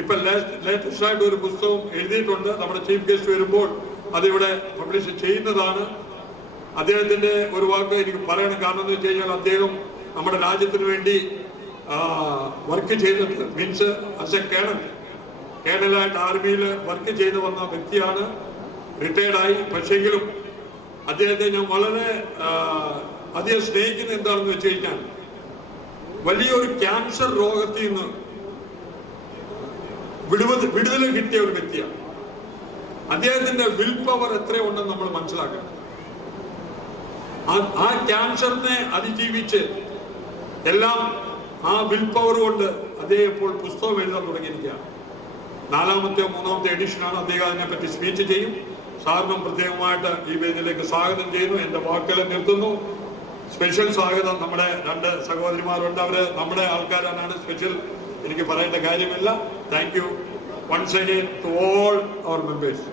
ഇപ്പം ലേറ്റസ്റ്റ് ആയിട്ട് ഒരു പുസ്തകം എഴുതിയിട്ടുണ്ട്. നമ്മുടെ ചീഫ് ഗസ്റ്റ് വരുമ്പോൾ അതിവിടെ പബ്ലിഷ് ചെയ്യുന്നതാണ്. അദ്ദേഹത്തിൻ്റെ ഒരു വാക്ക് എനിക്ക് പറയണം. കാരണം എന്ന് വെച്ച് കഴിഞ്ഞാൽ അദ്ദേഹം നമ്മുടെ രാജ്യത്തിന് വേണ്ടി വർക്ക് ചെയ്തിട്ട്, മീൻസ് ആസ് എ കേണലായിട്ട് ആർമിയിൽ വർക്ക് ചെയ്ത് വന്ന വ്യക്തിയാണ്. റിട്ടയർഡായി. പക്ഷേങ്കിലും അദ്ദേഹത്തെ ഞാൻ വളരെ അധികം സ്നേഹിക്കുന്ന എന്താണെന്ന് വെച്ച് കഴിഞ്ഞാൽ, വലിയൊരു ക്യാൻസർ രോഗത്തിൽ നിന്ന് വിടുതൽ കിട്ടിയ ഒരു വ്യക്തിയാണ്. അദ്ദേഹത്തിന്റെ വിൽ പവർ എത്രയുണ്ടെന്ന് നമ്മൾ മനസ്സിലാക്കണം. ആ ക്യാൻസറിനെ അതിജീവിച്ച് എല്ലാം ആ വിൽ പവർ കൊണ്ട് അദ്ദേഹം ഇപ്പോൾ പുസ്തകം എഴുതാൻ തുടങ്ങിയിരിക്കുകയാണ്. 4ാമത്തെയോ 3ാമത്തെ എഡിഷനാണ്. അദ്ദേഹം അതിനെപ്പറ്റി സ്പീച്ച് ചെയ്യും. സാറിനും പ്രത്യേകമായിട്ട് ഈ വേദിയിലേക്ക് സ്വാഗതം ചെയ്യുന്നു. എൻ്റെ വാക്കുകളെ നിർത്തുന്നു. സ്പെഷ്യൽ സ്വാഗതം നമ്മുടെ 2 സഹോദരിമാരുണ്ട്. അവർ നമ്മുടെ ആൾക്കാരാണ്. സ്പെഷ്യൽ എനിക്ക് പറയേണ്ട കാര്യമില്ല. Thank you once again to all our members.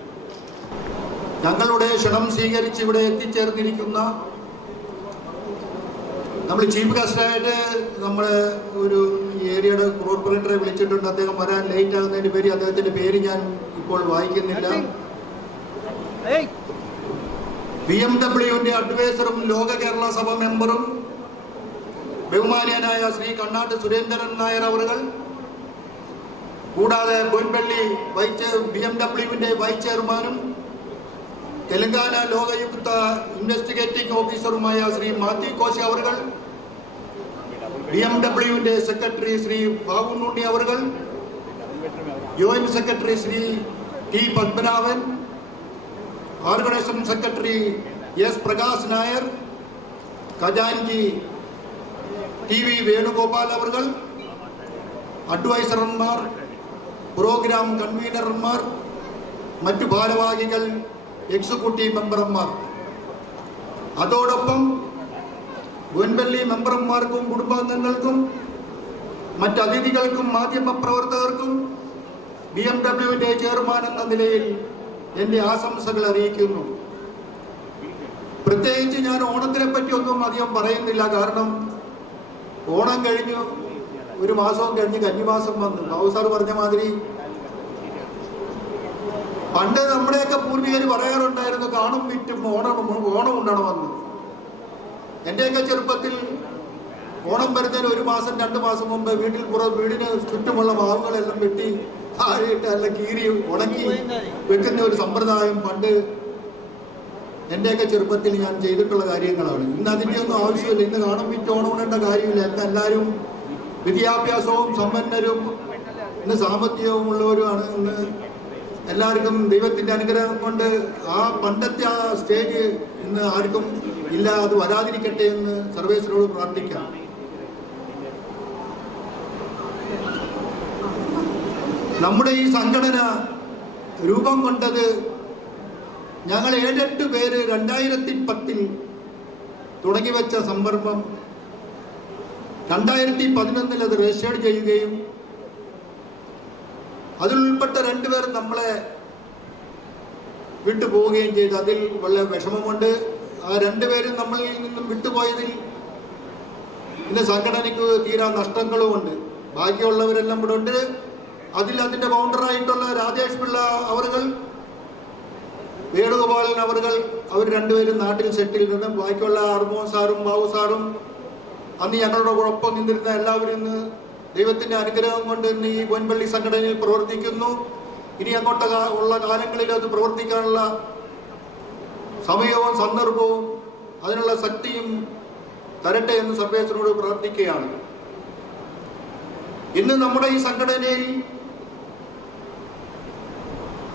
ഞങ്ങളുടെ ക്ഷണം സ്വീകരിച്ച് ഇവിടെ എത്തിച്ചേർന്നിരിക്കുന്ന നമ്മൾ ചീഫ് ഗസ്റ്റായിട്ട് നമ്മൾ ഒരു ഏരിയയുടെ കോർപ്പറേറ്ററെ വിളിച്ചിട്ടുണ്ട്. അദ്ദേഹം വരാൻ ലേറ്റ് ആകുന്നതിന് പേര് അദ്ദേഹത്തിൻ്റെ പേര് ഞാൻ ഇപ്പോൾ വായിക്കുന്നില്ല. BMW അഡ്വൈസറും ലോക കേരള സഭ മെമ്പറും ബഹുമാനീയനായ ശ്രീ കണ്ണാട്ട് സുരേന്ദ്രൻ നായർ അവറുകൾ, കൂടാതെ ബോൻപള്ളി BMW വൈസ് ചെയർമാനും തെലങ്കാന ലോകയുക്ത ഇൻവെസ്റ്റിഗേറ്റിംഗ് ഓഫീസറുമായ ശ്രീ മാത്യു കോശി അവറുകൾ, BMW സെക്രട്ടറി ശ്രീ ബാബുണ്ണി അവറുകൾ, UN secretary Shri T Padmanabhan, organisation secretary S Prakash Nair, ഖജാൻജി TV വേണുഗോപാൽ അവറുകൾ, അഡ്വൈസർമാർ, പ്രോഗ്രാം കൺവീനർമാർ, മറ്റു ഭാരവാഹികൾ, എക്സിക്യൂട്ടീവ് മെമ്പർമാർ, അതോടൊപ്പം ബോൻപള്ളി മെമ്പർമാർക്കും കുടുംബാംഗങ്ങൾക്കും മറ്റതിഥികൾക്കും മാധ്യമപ്രവർത്തകർക്കും BMW ചെയർമാൻ എന്ന നിലയിൽ എൻ്റെ ആശംസകൾ അറിയിക്കുന്നു. പ്രത്യേകിച്ച് ഞാൻ ഓണത്തിനെ പറ്റി ഒന്നും അധികം പറയുന്നില്ല. കാരണം ഓണം കഴിഞ്ഞു, ഒരു മാസവും കഴിഞ്ഞ് കന്നിമാസം വന്നു. ബാബു സാർ പറഞ്ഞ മാതിരി പണ്ട് നമ്മുടെയൊക്കെ പൂർവികർ പറയാറുണ്ടായിരുന്നു, കാണും വിറ്റും ഓണം ഉണ്ടണമെന്ന്. എൻ്റെയൊക്കെ ചെറുപ്പത്തിൽ ഓണം വരുന്നതിന് 1 മാസം 2 മാസം മുമ്പ് വീടിന് ചുറ്റുമുള്ള മാവുകളെല്ലാം വെട്ടി താഴെയിട്ട് അല്ല കീറി ഉണക്കി വെക്കുന്ന ഒരു സമ്പ്രദായം പണ്ട് എൻ്റെയൊക്കെ ചെറുപ്പത്തിൽ ഞാൻ ചെയ്തിട്ടുള്ള കാര്യങ്ങളാണ്. ഇന്ന് അതിൻ്റെ ഒന്നും ആവശ്യമില്ല. ഇന്ന് കാണും വിറ്റ് ഓണം ഉണ്ണേണ്ട കാര്യമില്ല. ഇന്ന് എല്ലാവരും വിദ്യാഭ്യാസവും സമ്പന്നരും ഇന്ന് സാമ്പത്തികമുള്ളവരുമാണ്. ഇന്ന് എല്ലാവർക്കും ദൈവത്തിൻ്റെ അനുഗ്രഹം കൊണ്ട് ആ പണ്ടത്തെ ആ സ്റ്റേജ് ഇന്ന് ആർക്കും ഇല്ല. അത് വരാതിരിക്കട്ടെ എന്ന് സർവേശ്വരോട് പ്രാർത്ഥിക്കാം. നമ്മുടെ ഈ സംഘടന രൂപം കൊണ്ടത് ഞങ്ങൾ 7-8 പേര് 2010 തുടങ്ങി വെച്ച സംരംഭം 2011 അത് രജിസ്റ്റർ ചെയ്യുകയും അതിലുൾപ്പെട്ട 2 പേർ നമ്മളെ വിട്ടുപോവുകയും ചെയ്തു. അതിൽ വളരെ വിഷമമുണ്ട്. ആ 2 പേരും നമ്മളിൽ നിന്നും വിട്ടുപോയതിൽ ഇന്ന് സംഘടനയ്ക്ക് തീരാ നഷ്ടങ്ങളുമുണ്ട്. ബാക്കിയുള്ളവരെല്ലാം ഇവിടെ ഉണ്ട്. അതിൻ്റെ ഫൗണ്ടറായിട്ടുള്ള രാജേഷ് പിള്ള അവർകൾ, വേണുഗോപാലൻ അവർകൾ, അവർ 2 പേരും നാട്ടിൽ സെറ്റിൽ നിന്നും ബാക്കിയുള്ള അർമോൻ സാറും ബാബു സാറും അന്ന് ഞങ്ങളുടെ ഒപ്പം നിന്നിരുന്ന എല്ലാവരും ഇന്ന് ദൈവത്തിൻ്റെ അനുഗ്രഹം കൊണ്ട് ഇന്ന് ഈ ബോയിൻപള്ളി സംഘടനയിൽ പ്രവർത്തിക്കുന്നു. ഇനി അങ്ങോട്ട് ഉള്ള കാലങ്ങളിൽ അത് പ്രവർത്തിക്കാനുള്ള സമയവും സന്ദർഭവും അതിനുള്ള ശക്തിയും തരട്ടെ എന്ന് സർവേശ്വരനോട് പ്രാർത്ഥിക്കുകയാണ്. ഇന്ന് നമ്മുടെ ഈ സംഘടനയിൽ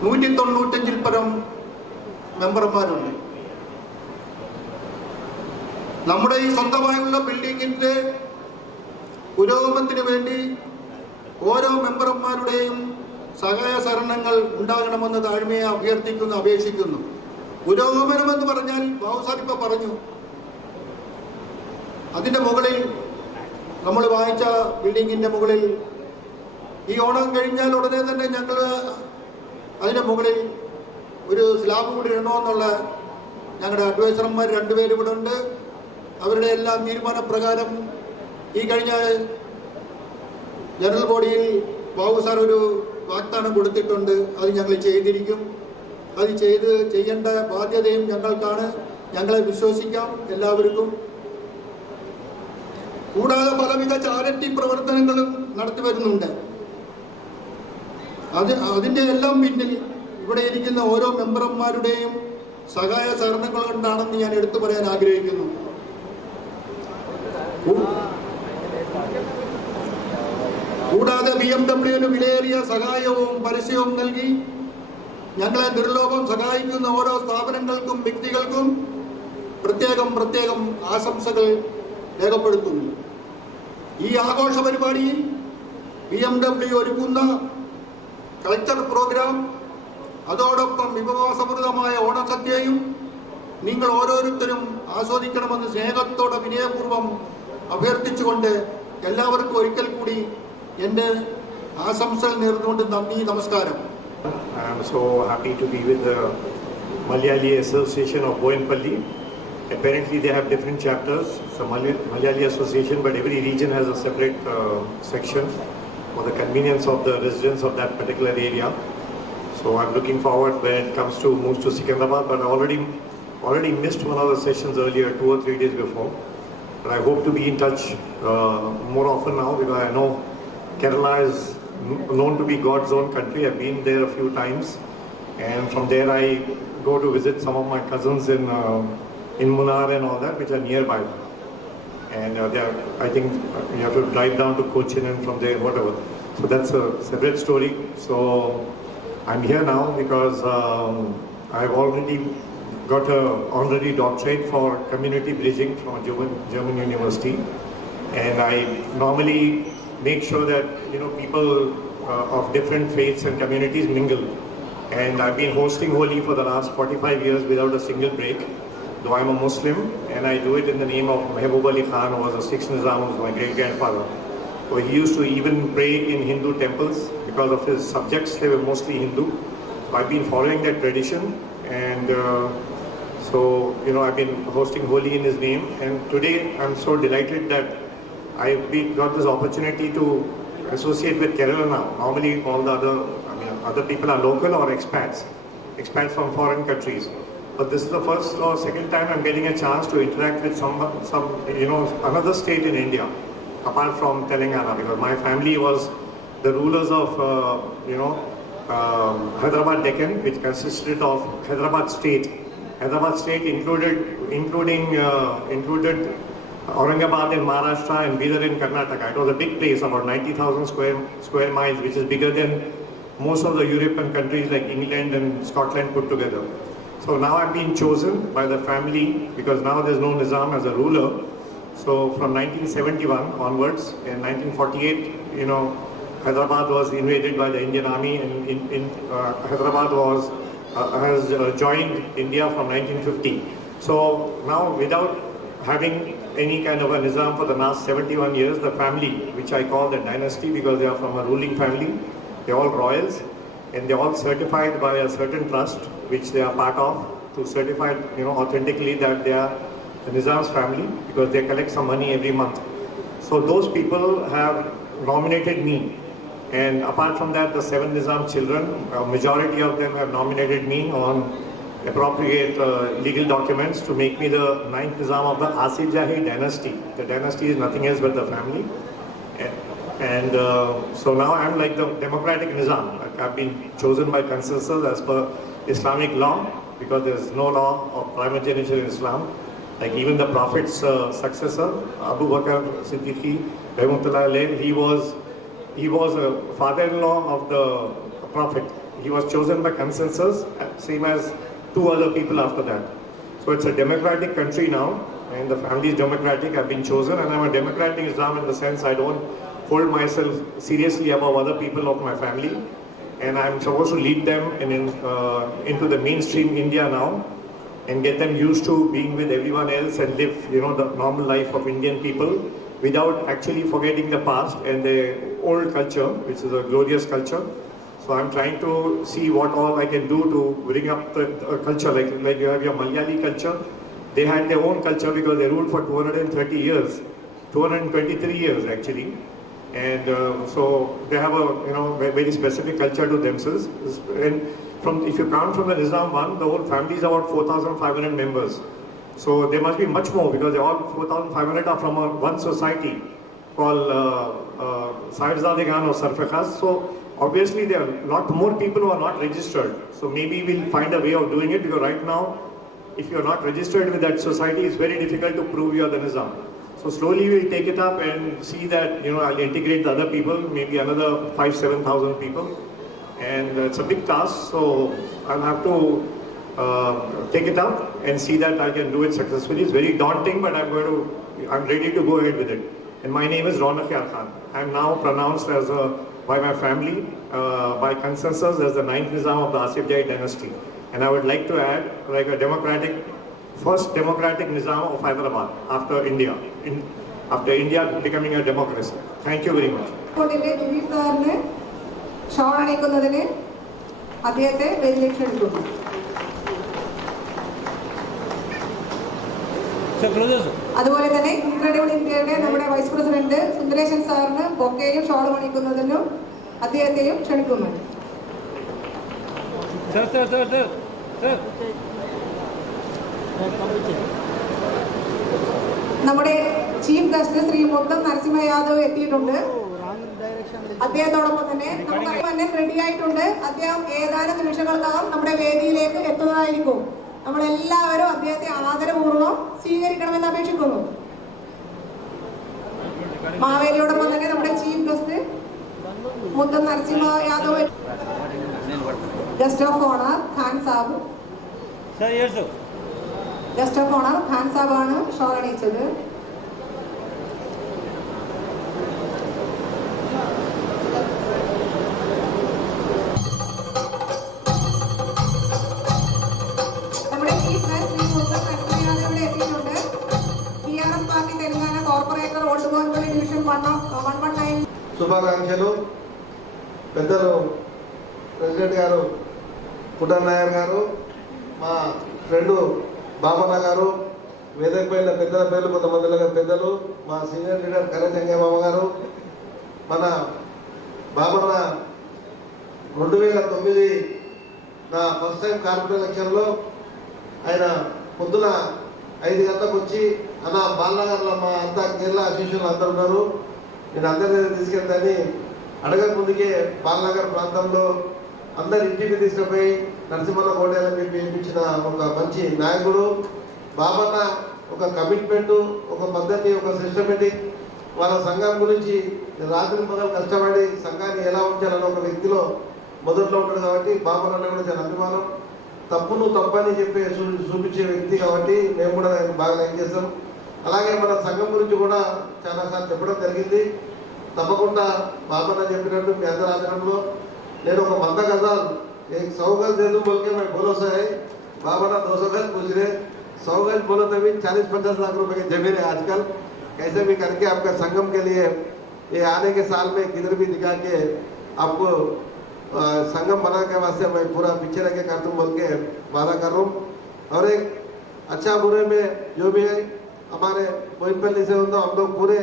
195-ൽ പരം മെമ്പർമാരുണ്ട്. നമ്മുടെ ഈ സ്വന്തമായുള്ള ബിൽഡിങ്ങിൻ്റെ പുരോഗമനത്തിന് വേണ്ടി ഓരോ മെമ്പർമാരുടെയും സഹായ സഹകരണങ്ങൾ ഉണ്ടാകണമെന്ന് താഴ്മയെ അഭ്യർത്ഥിക്കുന്നു, അപേക്ഷിക്കുന്നു. പുരോഗമനമെന്ന് പറഞ്ഞാൽ ബാബുസാർ ഇപ്പോൾ പറഞ്ഞു, അതിൻ്റെ മുകളിൽ നമ്മൾ വായിച്ച ബിൽഡിങ്ങിൻ്റെ മുകളിൽ ഈ ഓണം കഴിഞ്ഞാൽ ഉടനെ തന്നെ ഞങ്ങൾ അതിൻ്റെ മുകളിൽ ഒരു സ്ലാബ് കൂടി ഇടണമെന്നുള്ള ഞങ്ങളുടെ അഡ്വൈസർമാർ 2 പേരും ഇവിടെ ഉണ്ട്. അവരുടെ എല്ലാ തീരുമാനപ്രകാരം ഈ കഴിഞ്ഞ ജനറൽ ബോഡിയിൽ ബാബു സാർ ഒരു വാഗ്ദാനം കൊടുത്തിട്ടുണ്ട്. അത് ഞങ്ങൾ ചെയ്തിരിക്കും. അത് ചെയ്യേണ്ട ബാധ്യതയും ഞങ്ങൾക്കാണ്. ഞങ്ങളെ വിശ്വസിക്കാം എല്ലാവർക്കും. കൂടാതെ പലവിധ ചാരിറ്റി പ്രവർത്തനങ്ങളും നടത്തി വരുന്നുണ്ട്. അതിൻ്റെ എല്ലാം പിന്നിൽ ഇവിടെ ഇരിക്കുന്ന ഓരോ മെമ്പർമാരുടെയും സഹായ സഹകരണങ്ങൾ കൊണ്ടാണെന്ന് ഞാൻ എടുത്തു പറയാൻ ആഗ്രഹിക്കുന്നു. കൂടാതെ BMW വിലയേറിയ സഹായവും പരസ്യവും നൽകി ഞങ്ങളെ നിർലോഭം സഹായിക്കുന്ന ഓരോ സ്ഥാപനങ്ങൾക്കും വ്യക്തികൾക്കും പ്രത്യേകം ആശംസകൾ രേഖപ്പെടുത്തുന്നു. ഈ ആഘോഷ പരിപാടിയിൽ BMW ഒരുക്കുന്ന കൾച്ചർ പ്രോഗ്രാം, അതോടൊപ്പം വിഭവസമൃദ്ധമായ ഓണസദ്യയും നിങ്ങൾ ഓരോരുത്തരും ആസ്വദിക്കണമെന്ന് സ്നേഹത്തോടെ വിനയപൂർവ്വം അഭ്യർത്ഥിച്ചുകൊണ്ട് എല്ലാവർക്കും ഒരിക്കൽ കൂടി എൻ്റെ ആശംസകൾ നേർന്നുകൊണ്ട് നന്ദി, നമസ്കാരം. I am so happy to be with the Malayali Association of Boinpalli. Apparently they have different chapters. It's a Malayali Association, but every region has a separate section for the convenience of the residents of that particular area. So I'm looking forward when it comes to moves to Secunderabad, but I already missed one of the sessions earlier, 2 or 3 days before. But I hope to be in touch more often now, because I know Kerala is known to be God's own country. I've been there a few times, and from there I go to visit some of my cousins in Munnar and all that, which are nearby. And I think you have to drive down to Cochin and from there, whatever. So that's a separate story. So I'm here now because I've already got an honorary doctorate for community bridging from a German university. And I normally make sure that people of different faiths and communities mingle. And I've been hosting Holi for the last 45 years without a single break, though I'm a Muslim, and I do it in the name of Mehboob Ali Khan, who was a 6th Nizam, who was my great-grandfather. So he used to even pray in Hindu temples because of his subjects. They were mostly Hindu. So I've been following that tradition, and so I've been hosting Holi in his name. And today I'm so delighted that I've got this opportunity to associate with Kerala now. Normally all the other people are local or expats from foreign countries. But this is the first or second time I'm getting a chance to interact with some another state in India, apart from Telangana, because my family was the rulers of Hyderabad Deccan, which consisted of Hyderabad State. Hyderabad State included Aurangabad in Maharashtra and Bidar in Karnataka. It was a big place, about 90,000 square miles, which is bigger than most of the European countries like England and Scotland put together. So now I've been chosen by the family because now there's no Nizam as a ruler. So from 1971 onwards, in 1948, Hyderabad was invaded by the Indian Army, and Hyderabad has joined India from 1950. So now, without having any kind of a Nizam for the last 71 years, the family, which I call the dynasty because they are from a ruling family, they're all royals, and they're all certified by a certain trust, which they are part of, to certify, authentically that they are the Nizam's family, because they collect some money every month. So those people have nominated me. And apart from that, the 7 Nizam children, a majority of them have nominated me on appropriate legal documents to make me the 9th Nizam of the Asif Jahi dynasty. The dynasty is nothing else but the family. And so now I'm like the democratic Nizam. Like I've been chosen by consensus as per Islamic law, because there's no law of primogeniture in Islam. Like even the Prophet's successor, Abu Bakr Siddiqui, Rahmatullah alayhi, he was a father-in-law of the Prophet. He was chosen by consensus, same as 2 other people after that. So it's a democratic country now, and the family is democratic. I've been chosen, and I'm a democratic Islam in the sense I don't hold myself seriously above other people of my family, and I'm supposed to lead them into the mainstream India now, and get them used to being with everyone else and live, the normal life of Indian people without actually forgetting the past and the old culture, which is a glorious culture. So I'm trying to see what all I can do to bring up the culture. Like you have your Malayali culture. They had their own culture because they ruled for 230 years, 223 years actually. And so they have a very specific culture to themselves. And if you count from the Nizam one, the whole family is about 4,500 members. So there must be much more, because all 4,500 are from one society called Sahibzade or Sarfakhas. So obviously there are a lot more people who are not registered. So maybe we'll find a way of doing it, because right now, if you're not registered with that society, it's very difficult to prove you're the Nizam. So slowly we'll take it up and see that, I'll integrate the other people, maybe another 5,000-7,000 people. And it's a big task, so I'll have to take it up and see that I can do it successfully. It's very daunting, but I'm ready to go ahead with it. And my name is Raunak Yar Khan. I'm now pronounced by my family, by consensus, as the 9th Nizam of the Asif Jahi dynasty. And I would like to add, like first democratic Nizam of Hyderabad after India, after India becoming a democracy. Thank you very much. അതുപോലെ തന്നെ incredible ഇന്ത്യയുടെ നമ്മുടെ vice president Sundaresan സാറിന് ബൊക്കയും ഷോളും അണിക്കുന്നതിനും അദ്ദേഹത്തെയും ക്ഷണിക്കുന്നു. നമ്മുടെ chief guest Shri മുത്തം നരസിംഹ യാദവ് എത്തിയിട്ടുണ്ട്. അദ്ദേഹത്തോടൊപ്പം തന്നെ നമുക്ക് റെഡി ആയിട്ടുണ്ട്. അദ്ദേഹം ഏതാനും നിമിഷങ്ങൾക്കകം നമ്മുടെ വേദിയിലേക്ക് എത്തുന്നതായിരിക്കും. നമ്മളെല്ലാവരും അദ്ദേഹത്തെ ആദരപൂർവ്വം സ്വീകരിക്കണമെന്ന് അപേക്ഷിക്കുന്നു. മാവേലിയോടൊപ്പം തന്നെ നമ്മുടെ chief guest Mutham Narasimha Yadav, guest of honour Khan Sahab, guest of honour Khan സാബാണ് ഷോൾ അണിയിച്ചത്. శుభాకాంక్షలు. పెద్దలు ప్రెసిడెంట్ గారు పుట్టన్ నాయర్ గారు, మా ఫ్రెండు బామన్న గారు, వేదిక పైన పెద్దల పేర్లు కొంతమంది పెద్దలు, మా సీనియర్ లీడర్ కరెంజంగమ్మ గారు, మన బామన్న 2009 నా ఫస్ట్ టైం కార్పొరేట్ ఎలక్షన్లో ఆయన పొద్దున 5 గంటలకు వచ్చి, అన్న బాలనగర్లో మా అంతా కేరళ అసోసియేషన్లు అందరు ఉన్నారు, నేను అందరి తీసుకెళ్తాని అడగక ముందుకే బాలనగర్ ప్రాంతంలో అందరి ఇంటికి తీసుకుపోయి నరసింహన్న కోటేలని వేయించిన ఒక మంచి నాయకుడు. బాబన్న ఒక కమిట్మెంటు, ఒక పద్ధతి, ఒక సిస్టమేటిక్, వాళ్ళ సంఘం గురించి రాత్రి పగలు కష్టపడి సంఘాన్ని ఎలా ఉంచాలని ఒక వ్యక్తిలో మొదట్లో ఉంటాడు కాబట్టి బాబు అన్న కూడా చాలా అభిమానం. తప్పును తప్పని చెప్పి చూపించే వ్యక్తి కాబట్టి మేము కూడా బాగా లైక్ చేస్తాం. అలాగే మన సంఘం గురించి కూడా చాలాసార్లు చెప్పడం జరిగింది. తప్పకుండా బాబన్న చెప్పినట్టు మీ అందరి ఆచరణలో నేను ఒక 100 गज़ाल 100 गज़ दे दूं बोल के मैं भरोसा है. बाबा 200 गज़ पूछ रहे, 100 गज़ बोलो तभी 40-50 लाख रुपए की जमीन है आजकल. कैसे भी करके आपका संगम के लिए ये आने के साल में किधर भी दिखा के आपको संगम बना के वास्ते मैं पूरा पीछे रह के कर दूँ बोल के वादा कर रहा हूँ. और एक अच्छा बुरे में जो भी है हमारे मोइनपल्ली से हम लोग पूरे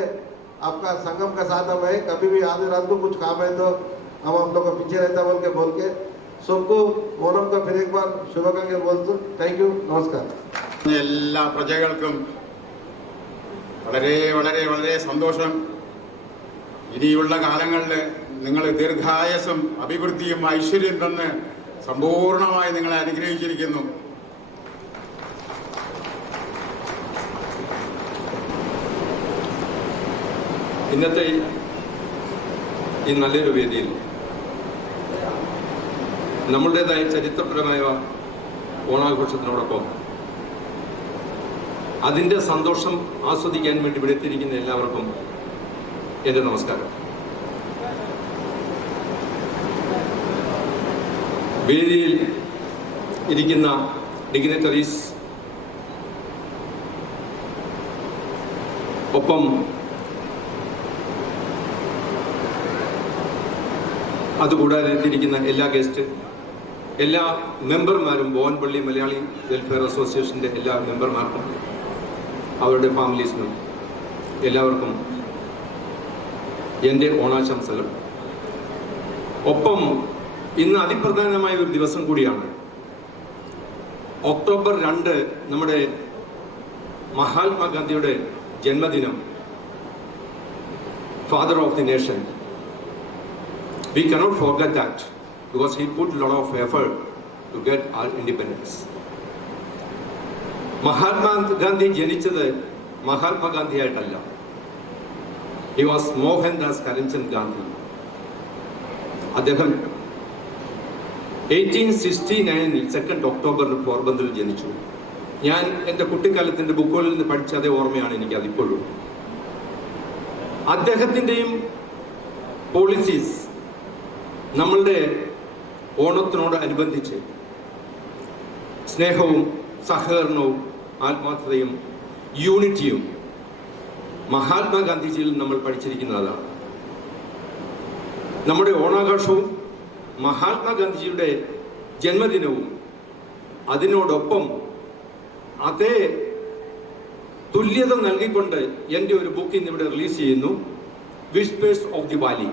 आपका संगम का साथ हम है. कभी भी आधी रात को कुछ काम है तो हम आप लोग को पीछे रहता बोल के सबको ओणम का फिर एक बार शुभकामनाएं बोलते. थैंक यू, नमस्कार. എല്ലാ പ്രജകൾക്കും വളരെ വളരെ വളരെ സന്തോഷം. ഇനിയുള്ള കാലങ്ങളിൽ നിങ്ങൾ ദീർഘായസും അഭിവൃദ്ധിയും ഐശ്വര്യം തന്ന് സമ്പൂർണ്ണമായി നിങ്ങളെ അനുഗ്രഹിച്ചിരിക്കുന്നു. ഇന്നത്തെ ഈ നല്ലൊരു വേദിയിൽ നമ്മളുടേതായ ചരിത്രപരമായ ഓണാഘോഷത്തിനോടൊപ്പം അതിൻ്റെ സന്തോഷം ആസ്വദിക്കാൻ വേണ്ടി ഇവിടെ എത്തിയിരിക്കുന്ന എല്ലാവർക്കും എൻ്റെ നമസ്കാരം. വേദിയിൽ ഇരിക്കുന്ന ഡിഗ്നിറ്ററീസ്, ഒപ്പം അതുകൂടാതെ എത്തിയിരിക്കുന്ന എല്ലാ ഗസ്റ്റ്, എല്ലാ മെമ്പർമാരും, ബോവൻപള്ളി മലയാളി വെൽഫെയർ അസോസിയേഷൻ്റെ എല്ലാ മെമ്പർമാർക്കും അവരുടെ ഫാമിലീസിനും എല്ലാവർക്കും എൻ്റെ ഓണാശംസകൾ. ഒപ്പം ഇന്ന് അതിപ്രധാനമായ ഒരു ദിവസം കൂടിയാണ്. ഒക്ടോബർ 2 നമ്മുടെ മഹാത്മാഗാന്ധിയുടെ ജന്മദിനം, father of the nation. We cannot forget that because he put a lot of effort to get our independence. Mahatma Gandhi ജനിച്ചത് മഹാത്മാഗാന്ധി ആയിട്ടല്ല. He was Mohandas Karamchand Gandhi. അദ്ദേഹം 1869 2 ഒക്ടോബറിന് പോർബന്തറിൽ ജനിച്ചു. ഞാൻ എൻ്റെ കുട്ടിക്കാലത്തിൻ്റെ ബുക്കുകളിൽ നിന്ന് പഠിച്ച അതേ ഓർമ്മയാണ് എനിക്ക് അതിപ്പോഴും. അദ്ദേഹത്തിൻ്റെയും പോളിസീസ് നമ്മളുടെ ഓണത്തിനോട് അനുബന്ധിച്ച് സ്നേഹവും സഹകരണവും ആത്മാർത്ഥതയും യൂണിറ്റിയും മഹാത്മാഗാന്ധിജിയിൽ നമ്മൾ പഠിച്ചിരിക്കുന്നതാണ്. നമ്മുടെ ഓണാഘോഷവും മഹാത്മാഗാന്ധിജിയുടെ ജന്മദിനവും അതിനോടൊപ്പം അതേ തുല്യത നൽകിക്കൊണ്ട് എൻ്റെ ഒരു ബുക്ക് ഇന്നിവിടെ റിലീസ് ചെയ്യുന്നു, വിസ്പേഴ്സ് ഓഫ് ദി വാലി.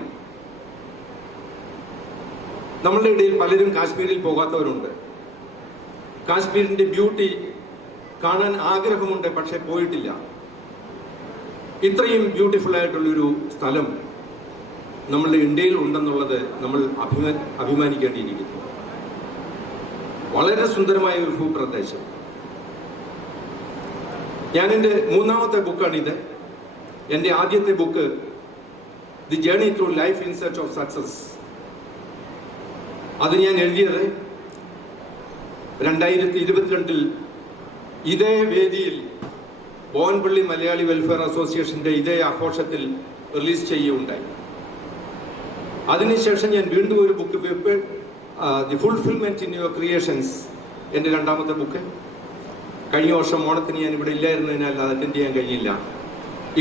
നമ്മളുടെ ഇടയിൽ പലരും കാശ്മീരിൽ പോകാത്തവരുണ്ട്. കാശ്മീരിൻ്റെ ബ്യൂട്ടി കാണാൻ ആഗ്രഹമുണ്ട്, പക്ഷെ പോയിട്ടില്ല. ഇത്രയും ബ്യൂട്ടിഫുൾ ആയിട്ടുള്ളൊരു സ്ഥലം നമ്മളുടെ ഇന്ത്യയിൽ ഉണ്ടെന്നുള്ളത് നമ്മൾ അഭിമാനിക്കേണ്ടിയിരിക്കുന്നു. വളരെ സുന്ദരമായ ഒരു ഭൂപ്രദേശം. ഞാൻ എൻ്റെ 3ാമത്തെ ബുക്കാണിത്. എൻ്റെ ആദ്യത്തെ book the journey through life in search of success. അത് ഞാൻ എഴുതിയത് 2022 ഇതേ വേദിയിൽ ബോവൻപള്ളി മലയാളി വെൽഫെയർ അസോസിയേഷൻ്റെ ഇതേ ആഘോഷത്തിൽ റിലീസ് ചെയ്യുകയുണ്ടായി. അതിനുശേഷം ഞാൻ വീണ്ടും ഒരു book, the fulfilment in your creations, എൻ്റെ 2ാമത്തെ ബുക്ക്. കഴിഞ്ഞ വർഷം ഓണത്തിന് ഞാൻ ഇവിടെ ഇല്ലായിരുന്നതിനാൽ അത് അറ്റൻഡ് ചെയ്യാൻ കഴിഞ്ഞില്ല.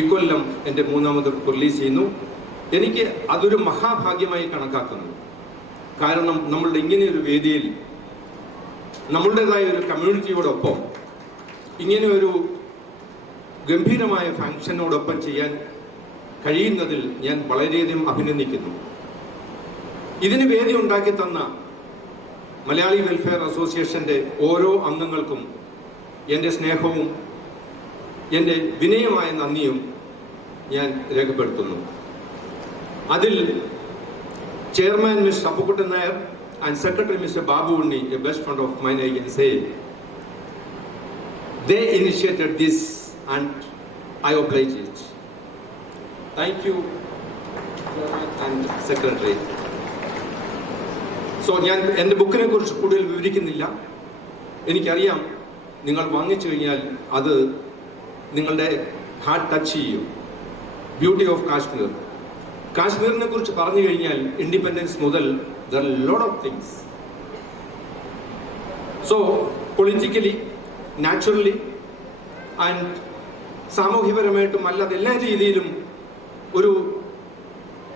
ഇക്കൊല്ലം എൻ്റെ 3ാമത്തെ ബുക്ക് റിലീസ് ചെയ്യുന്നു. എനിക്ക് അതൊരു മഹാഭാഗ്യമായി കണക്കാക്കുന്നു. കാരണം നമ്മളുടെ ഇങ്ങനെയൊരു വേദിയിൽ നമ്മളുടേതായ ഒരു കമ്മ്യൂണിറ്റിയോടൊപ്പം ഇങ്ങനെ ഒരു ഗംഭീരമായ ഫംഗ്ഷനോടൊപ്പം ചെയ്യാൻ കഴിയുന്നതിൽ ഞാൻ വളരെയധികം അഭിനന്ദിക്കുന്നു. ഇതിന് വേദി ഉണ്ടാക്കി തന്ന മലയാളി വെൽഫെയർ അസോസിയേഷൻ്റെ ഓരോ അംഗങ്ങൾക്കും എൻ്റെ സ്നേഹവും എൻ്റെ വിനയമായ നന്ദിയും ഞാൻ രേഖപ്പെടുത്തുന്നു. അതിൽ chairman mister Appukuttan Nair and Secretary Mr. Babu Unni, a best friend of mine, I can say, they initiated this and I oblige it. Thank you, Chairman and Secretary. So ഞാൻ എൻ്റെ ബുക്കിനെ കുറിച്ച് കൂടുതൽ വിവരിക്കുന്നില്ല. എനിക്കറിയാം നിങ്ങൾ വാങ്ങിച്ചു കഴിഞ്ഞാൽ അത് നിങ്ങളുടെ ഹാർട്ട് ടച്ച് ചെയ്യും. Beauty of Kashmir. കാശ്മീരിനെ കുറിച്ച് പറഞ്ഞു കഴിഞ്ഞാൽ ഇൻഡിപെൻഡൻസ് മുതൽ there are lot of things. So politically, naturally and സാമൂഹ്യപരമായിട്ടും അല്ലാതെ എല്ലാ രീതിയിലും ഒരു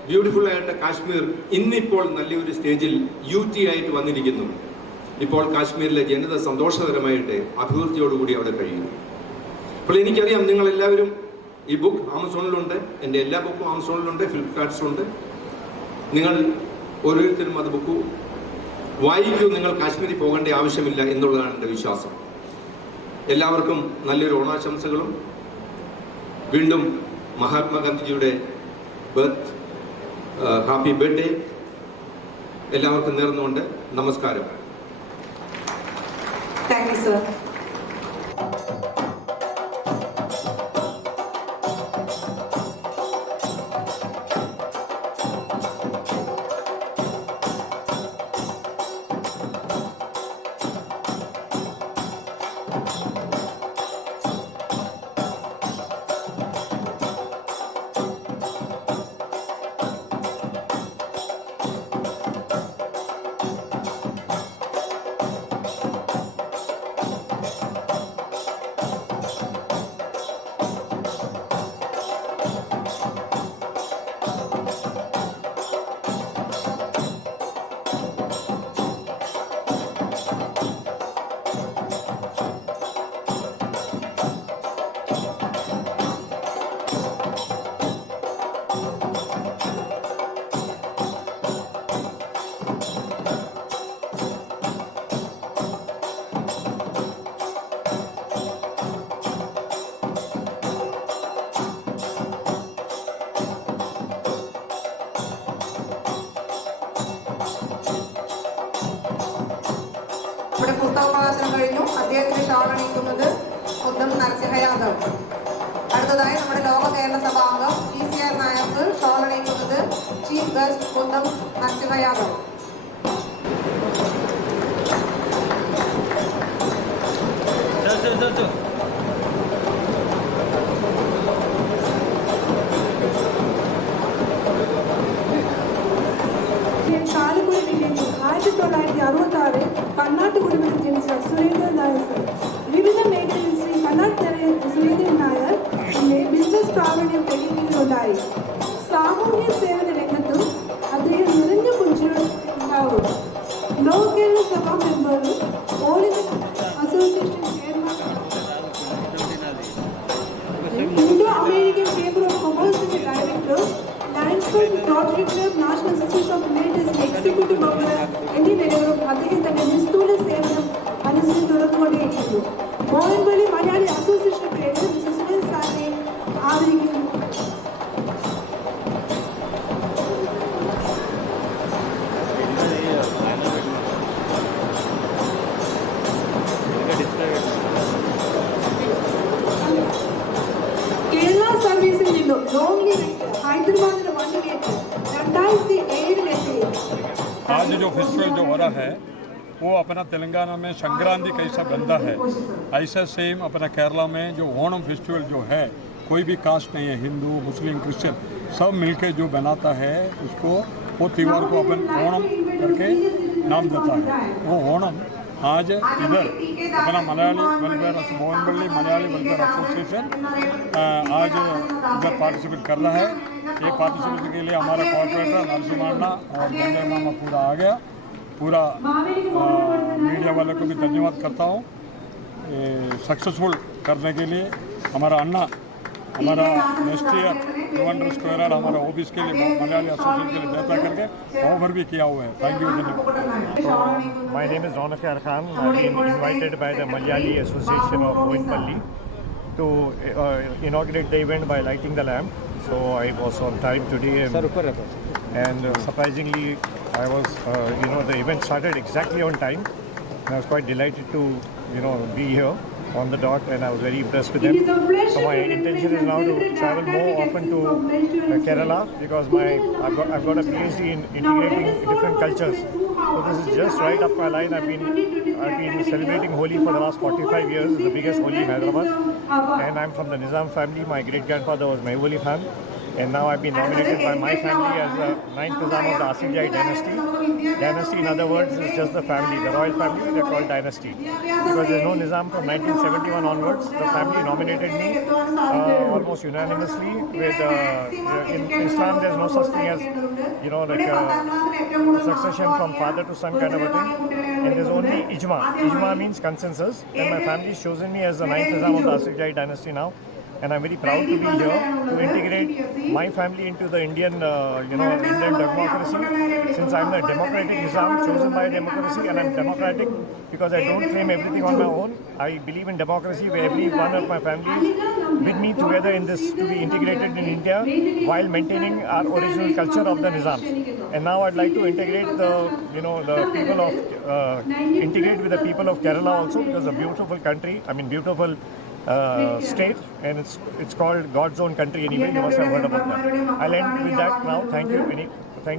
ബ്യൂട്ടിഫുൾ ആയിട്ട് കാശ്മീർ ഇന്നിപ്പോൾ നല്ലൊരു സ്റ്റേജിൽ ആയിട്ട് വന്നിരിക്കുന്നു. ഇപ്പോൾ കാശ്മീരിലെ ജനത സന്തോഷകരമായിട്ട് അഭിവൃദ്ധിയോടുകൂടി അവിടെ കഴിയുന്നു. അപ്പോൾ എനിക്കറിയാം നിങ്ങളെല്ലാവരും ഈ ബുക്ക് ആമസോണിലുണ്ട്, എൻ്റെ എല്ലാ ബുക്കും ആമസോണിലുണ്ട്, ഫ്ലിപ്കാർട്ട്സിലുണ്ട്. നിങ്ങൾ ഓരോരുത്തരും അത് ബുക്ക് വായിക്കൂ. നിങ്ങൾ കാശ്മീരിൽ പോകേണ്ട ആവശ്യമില്ല എന്നുള്ളതാണ് എൻ്റെ വിശ്വാസം. എല്ലാവർക്കും നല്ലൊരു ഓണാശംസകളും വീണ്ടും മഹാത്മാഗാന്ധിജിയുടെ ഹാപ്പി ബർത്ത്ഡേ എല്ലാവർക്കും നേർന്നുകൊണ്ട് നമസ്കാരം. Thank you, sir. ഇവിടെ പുസ്തക പ്രകാശനം കഴിഞ്ഞു. അദ്ദേഹത്തിന് ഷാൾ അണിയിക്കുന്നത് മുത്തം നരസിംഹ യാദവ്. അടുത്തതായി നമ്മുടെ ലോക കേരള സഭ അംഗം PCR നായർക്ക് shawl അണിയിക്കുന്നത് chief guest Mutham Narasimha Yadav. Chalakudy വില്ലേജിൽ 1966 കണ്ണാട്ട് കുടുംബത്തിൽ ജനിച്ച സുരേന്ദ്രൻ നായർ സർ. വിവിധ മേഖലയിൽ ശ്രീ കണ്ണാട്ട് സുരേന്ദ്രൻ നായർ ബിസിനസ് പ്രാവീണ്യം തെളിയിക്കുന്നുണ്ടായി. സാമൂഹ്യ സേവന രംഗത്തും അദ്ദേഹം നിറഞ്ഞ പുഞ്ചിരി ഉണ്ടാവും. ലോക കേരള സഭാ മെമ്പറും all India association chairman, Indo American chamber of കൊമേഴ്സിന്റെ ഡയറക്ടർ, ലയൺസ്ബർഗ് rotary club, national association of മേറ്റേഴ്സിന്റെ എക്സിക്യൂട്ടീവ് മെമ്പർ എന്നീ നിലകളും അദ്ദേഹം തന്റെ നിസ്തൂല സേവനം മനസ്സിൽ തുറന്നുകൊണ്ടേയിരിക്കുന്നു. Mohanpally Malayali association president mister Sunil സാറിനെ ആദരിക്കുന്നു. കേരള സർവീസിൽ നിന്നും ലോങ് ഹൈദരാബാദിലെ വണ്ടിയിലേക്ക് 2007 आज जो फेस्टिवल जो हो रहा है वो अपना तेलंगाना में संक्रांति कैसा बनता है, ऐसा सेम अपना केरला में जो ओणम फेस्टिवल जो है, कोई भी कास्ट नहीं है, हिंदू मुस्लिम क्रिश्चियन सब मिलके जो बनाता है उसको, वो त्यौहार को अपन ओणम करके नाम देता है. वो ओणम आज इधर अपना Malayali welfare Mohanpally Malayali welfare association आज इधर पार्टिसिपेट कर रहा है. ये पार्टिसिपेट के लिए हमारा कॉर्पोरेटर नरसिम्हा अन्ना और गंगे मामा पूरा आ गया. पूरा मीडिया वाले को भी धन्यवाद करता हूँ. सक्सेसफुल करने के लिए हमारा अन्ना हमारा नेक्स्ट ईयर 200 स्क्वायर यार्ड हमारा ऑफिस के लिए मलयाली एसोसिएशन के लिए देता करके ऑफर भी किया हुआ है. Thank you. My name is Ronak Khan. I've been invited by the Malayali Association of Mohinpalli to inaugurate the event by lighting the lamp. So I was on time today, and surprisingly, I was, the event started exactly on time. And I was quite delighted to, be here. on the dot, and I was very impressed with them. So my intention is now to travel more often to Kerala, because I've got a PhD in integrating different cultures. So this is just right up my line. I've been celebrating Holi for the last 45 years. It's the biggest Holi in Hyderabad, and I'm from the Nizam family. My great grandfather was Mehuli Khan. And now I've been nominated by my family as the 9th Nizam of the Asif Jai dynasty. Dynasty, in other words, is just the family, the royal family. They're called dynasty. Because there's no Nizam from 1971 onwards. The family nominated me almost unanimously. In Islam, there's no such thing as, like succession from father to son kind of a thing. And there's only ijma. Ijma means consensus. And my family has chosen me as the 9th Nizam of the Asif Jai dynasty now. And I'm very proud to be here to integrate my family into the Indian democracy. Since I'm the democratic Nizam, chosen by democracy, and I'm democratic because I don't claim everything on my own. I believe in democracy where every one of my family is with me together in this to be integrated in India while maintaining our original culture of the Nizam. And now I'd like to integrate integrate with the people of Kerala also, because it's a beautiful country. Beautiful state, and it's called God's own country anyway. You must have heard about that. I'll end with that now. Thank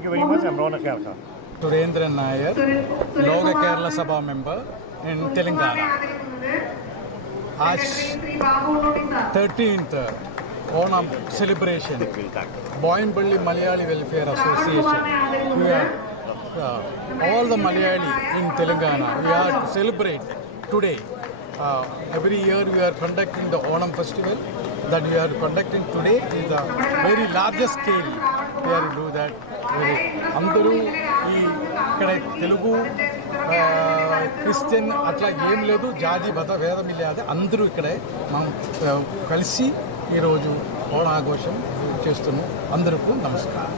you very much. I'm Ronak Yarka. Surendran Nair, Loga Kerala Sabha member in Telangana. आज 13th Onam celebration, Boyinpalli Malayali Welfare Association. We are all the Malayali in Telangana. We are to celebrate today. Every year we are conducting the Onam festival that we are conducting today is a very largest scale. We are to do that. అందరూ ఈ ఇక్కడ Telugu Christian అట్లా ఏం లేదు, జాతి మత భేదం లేదు, అందరూ ఇక్కడే మనం కలిసి ఈరోజు ఓణాఘోషం చేస్తున్నాం. అందరికీ నమస్కారం.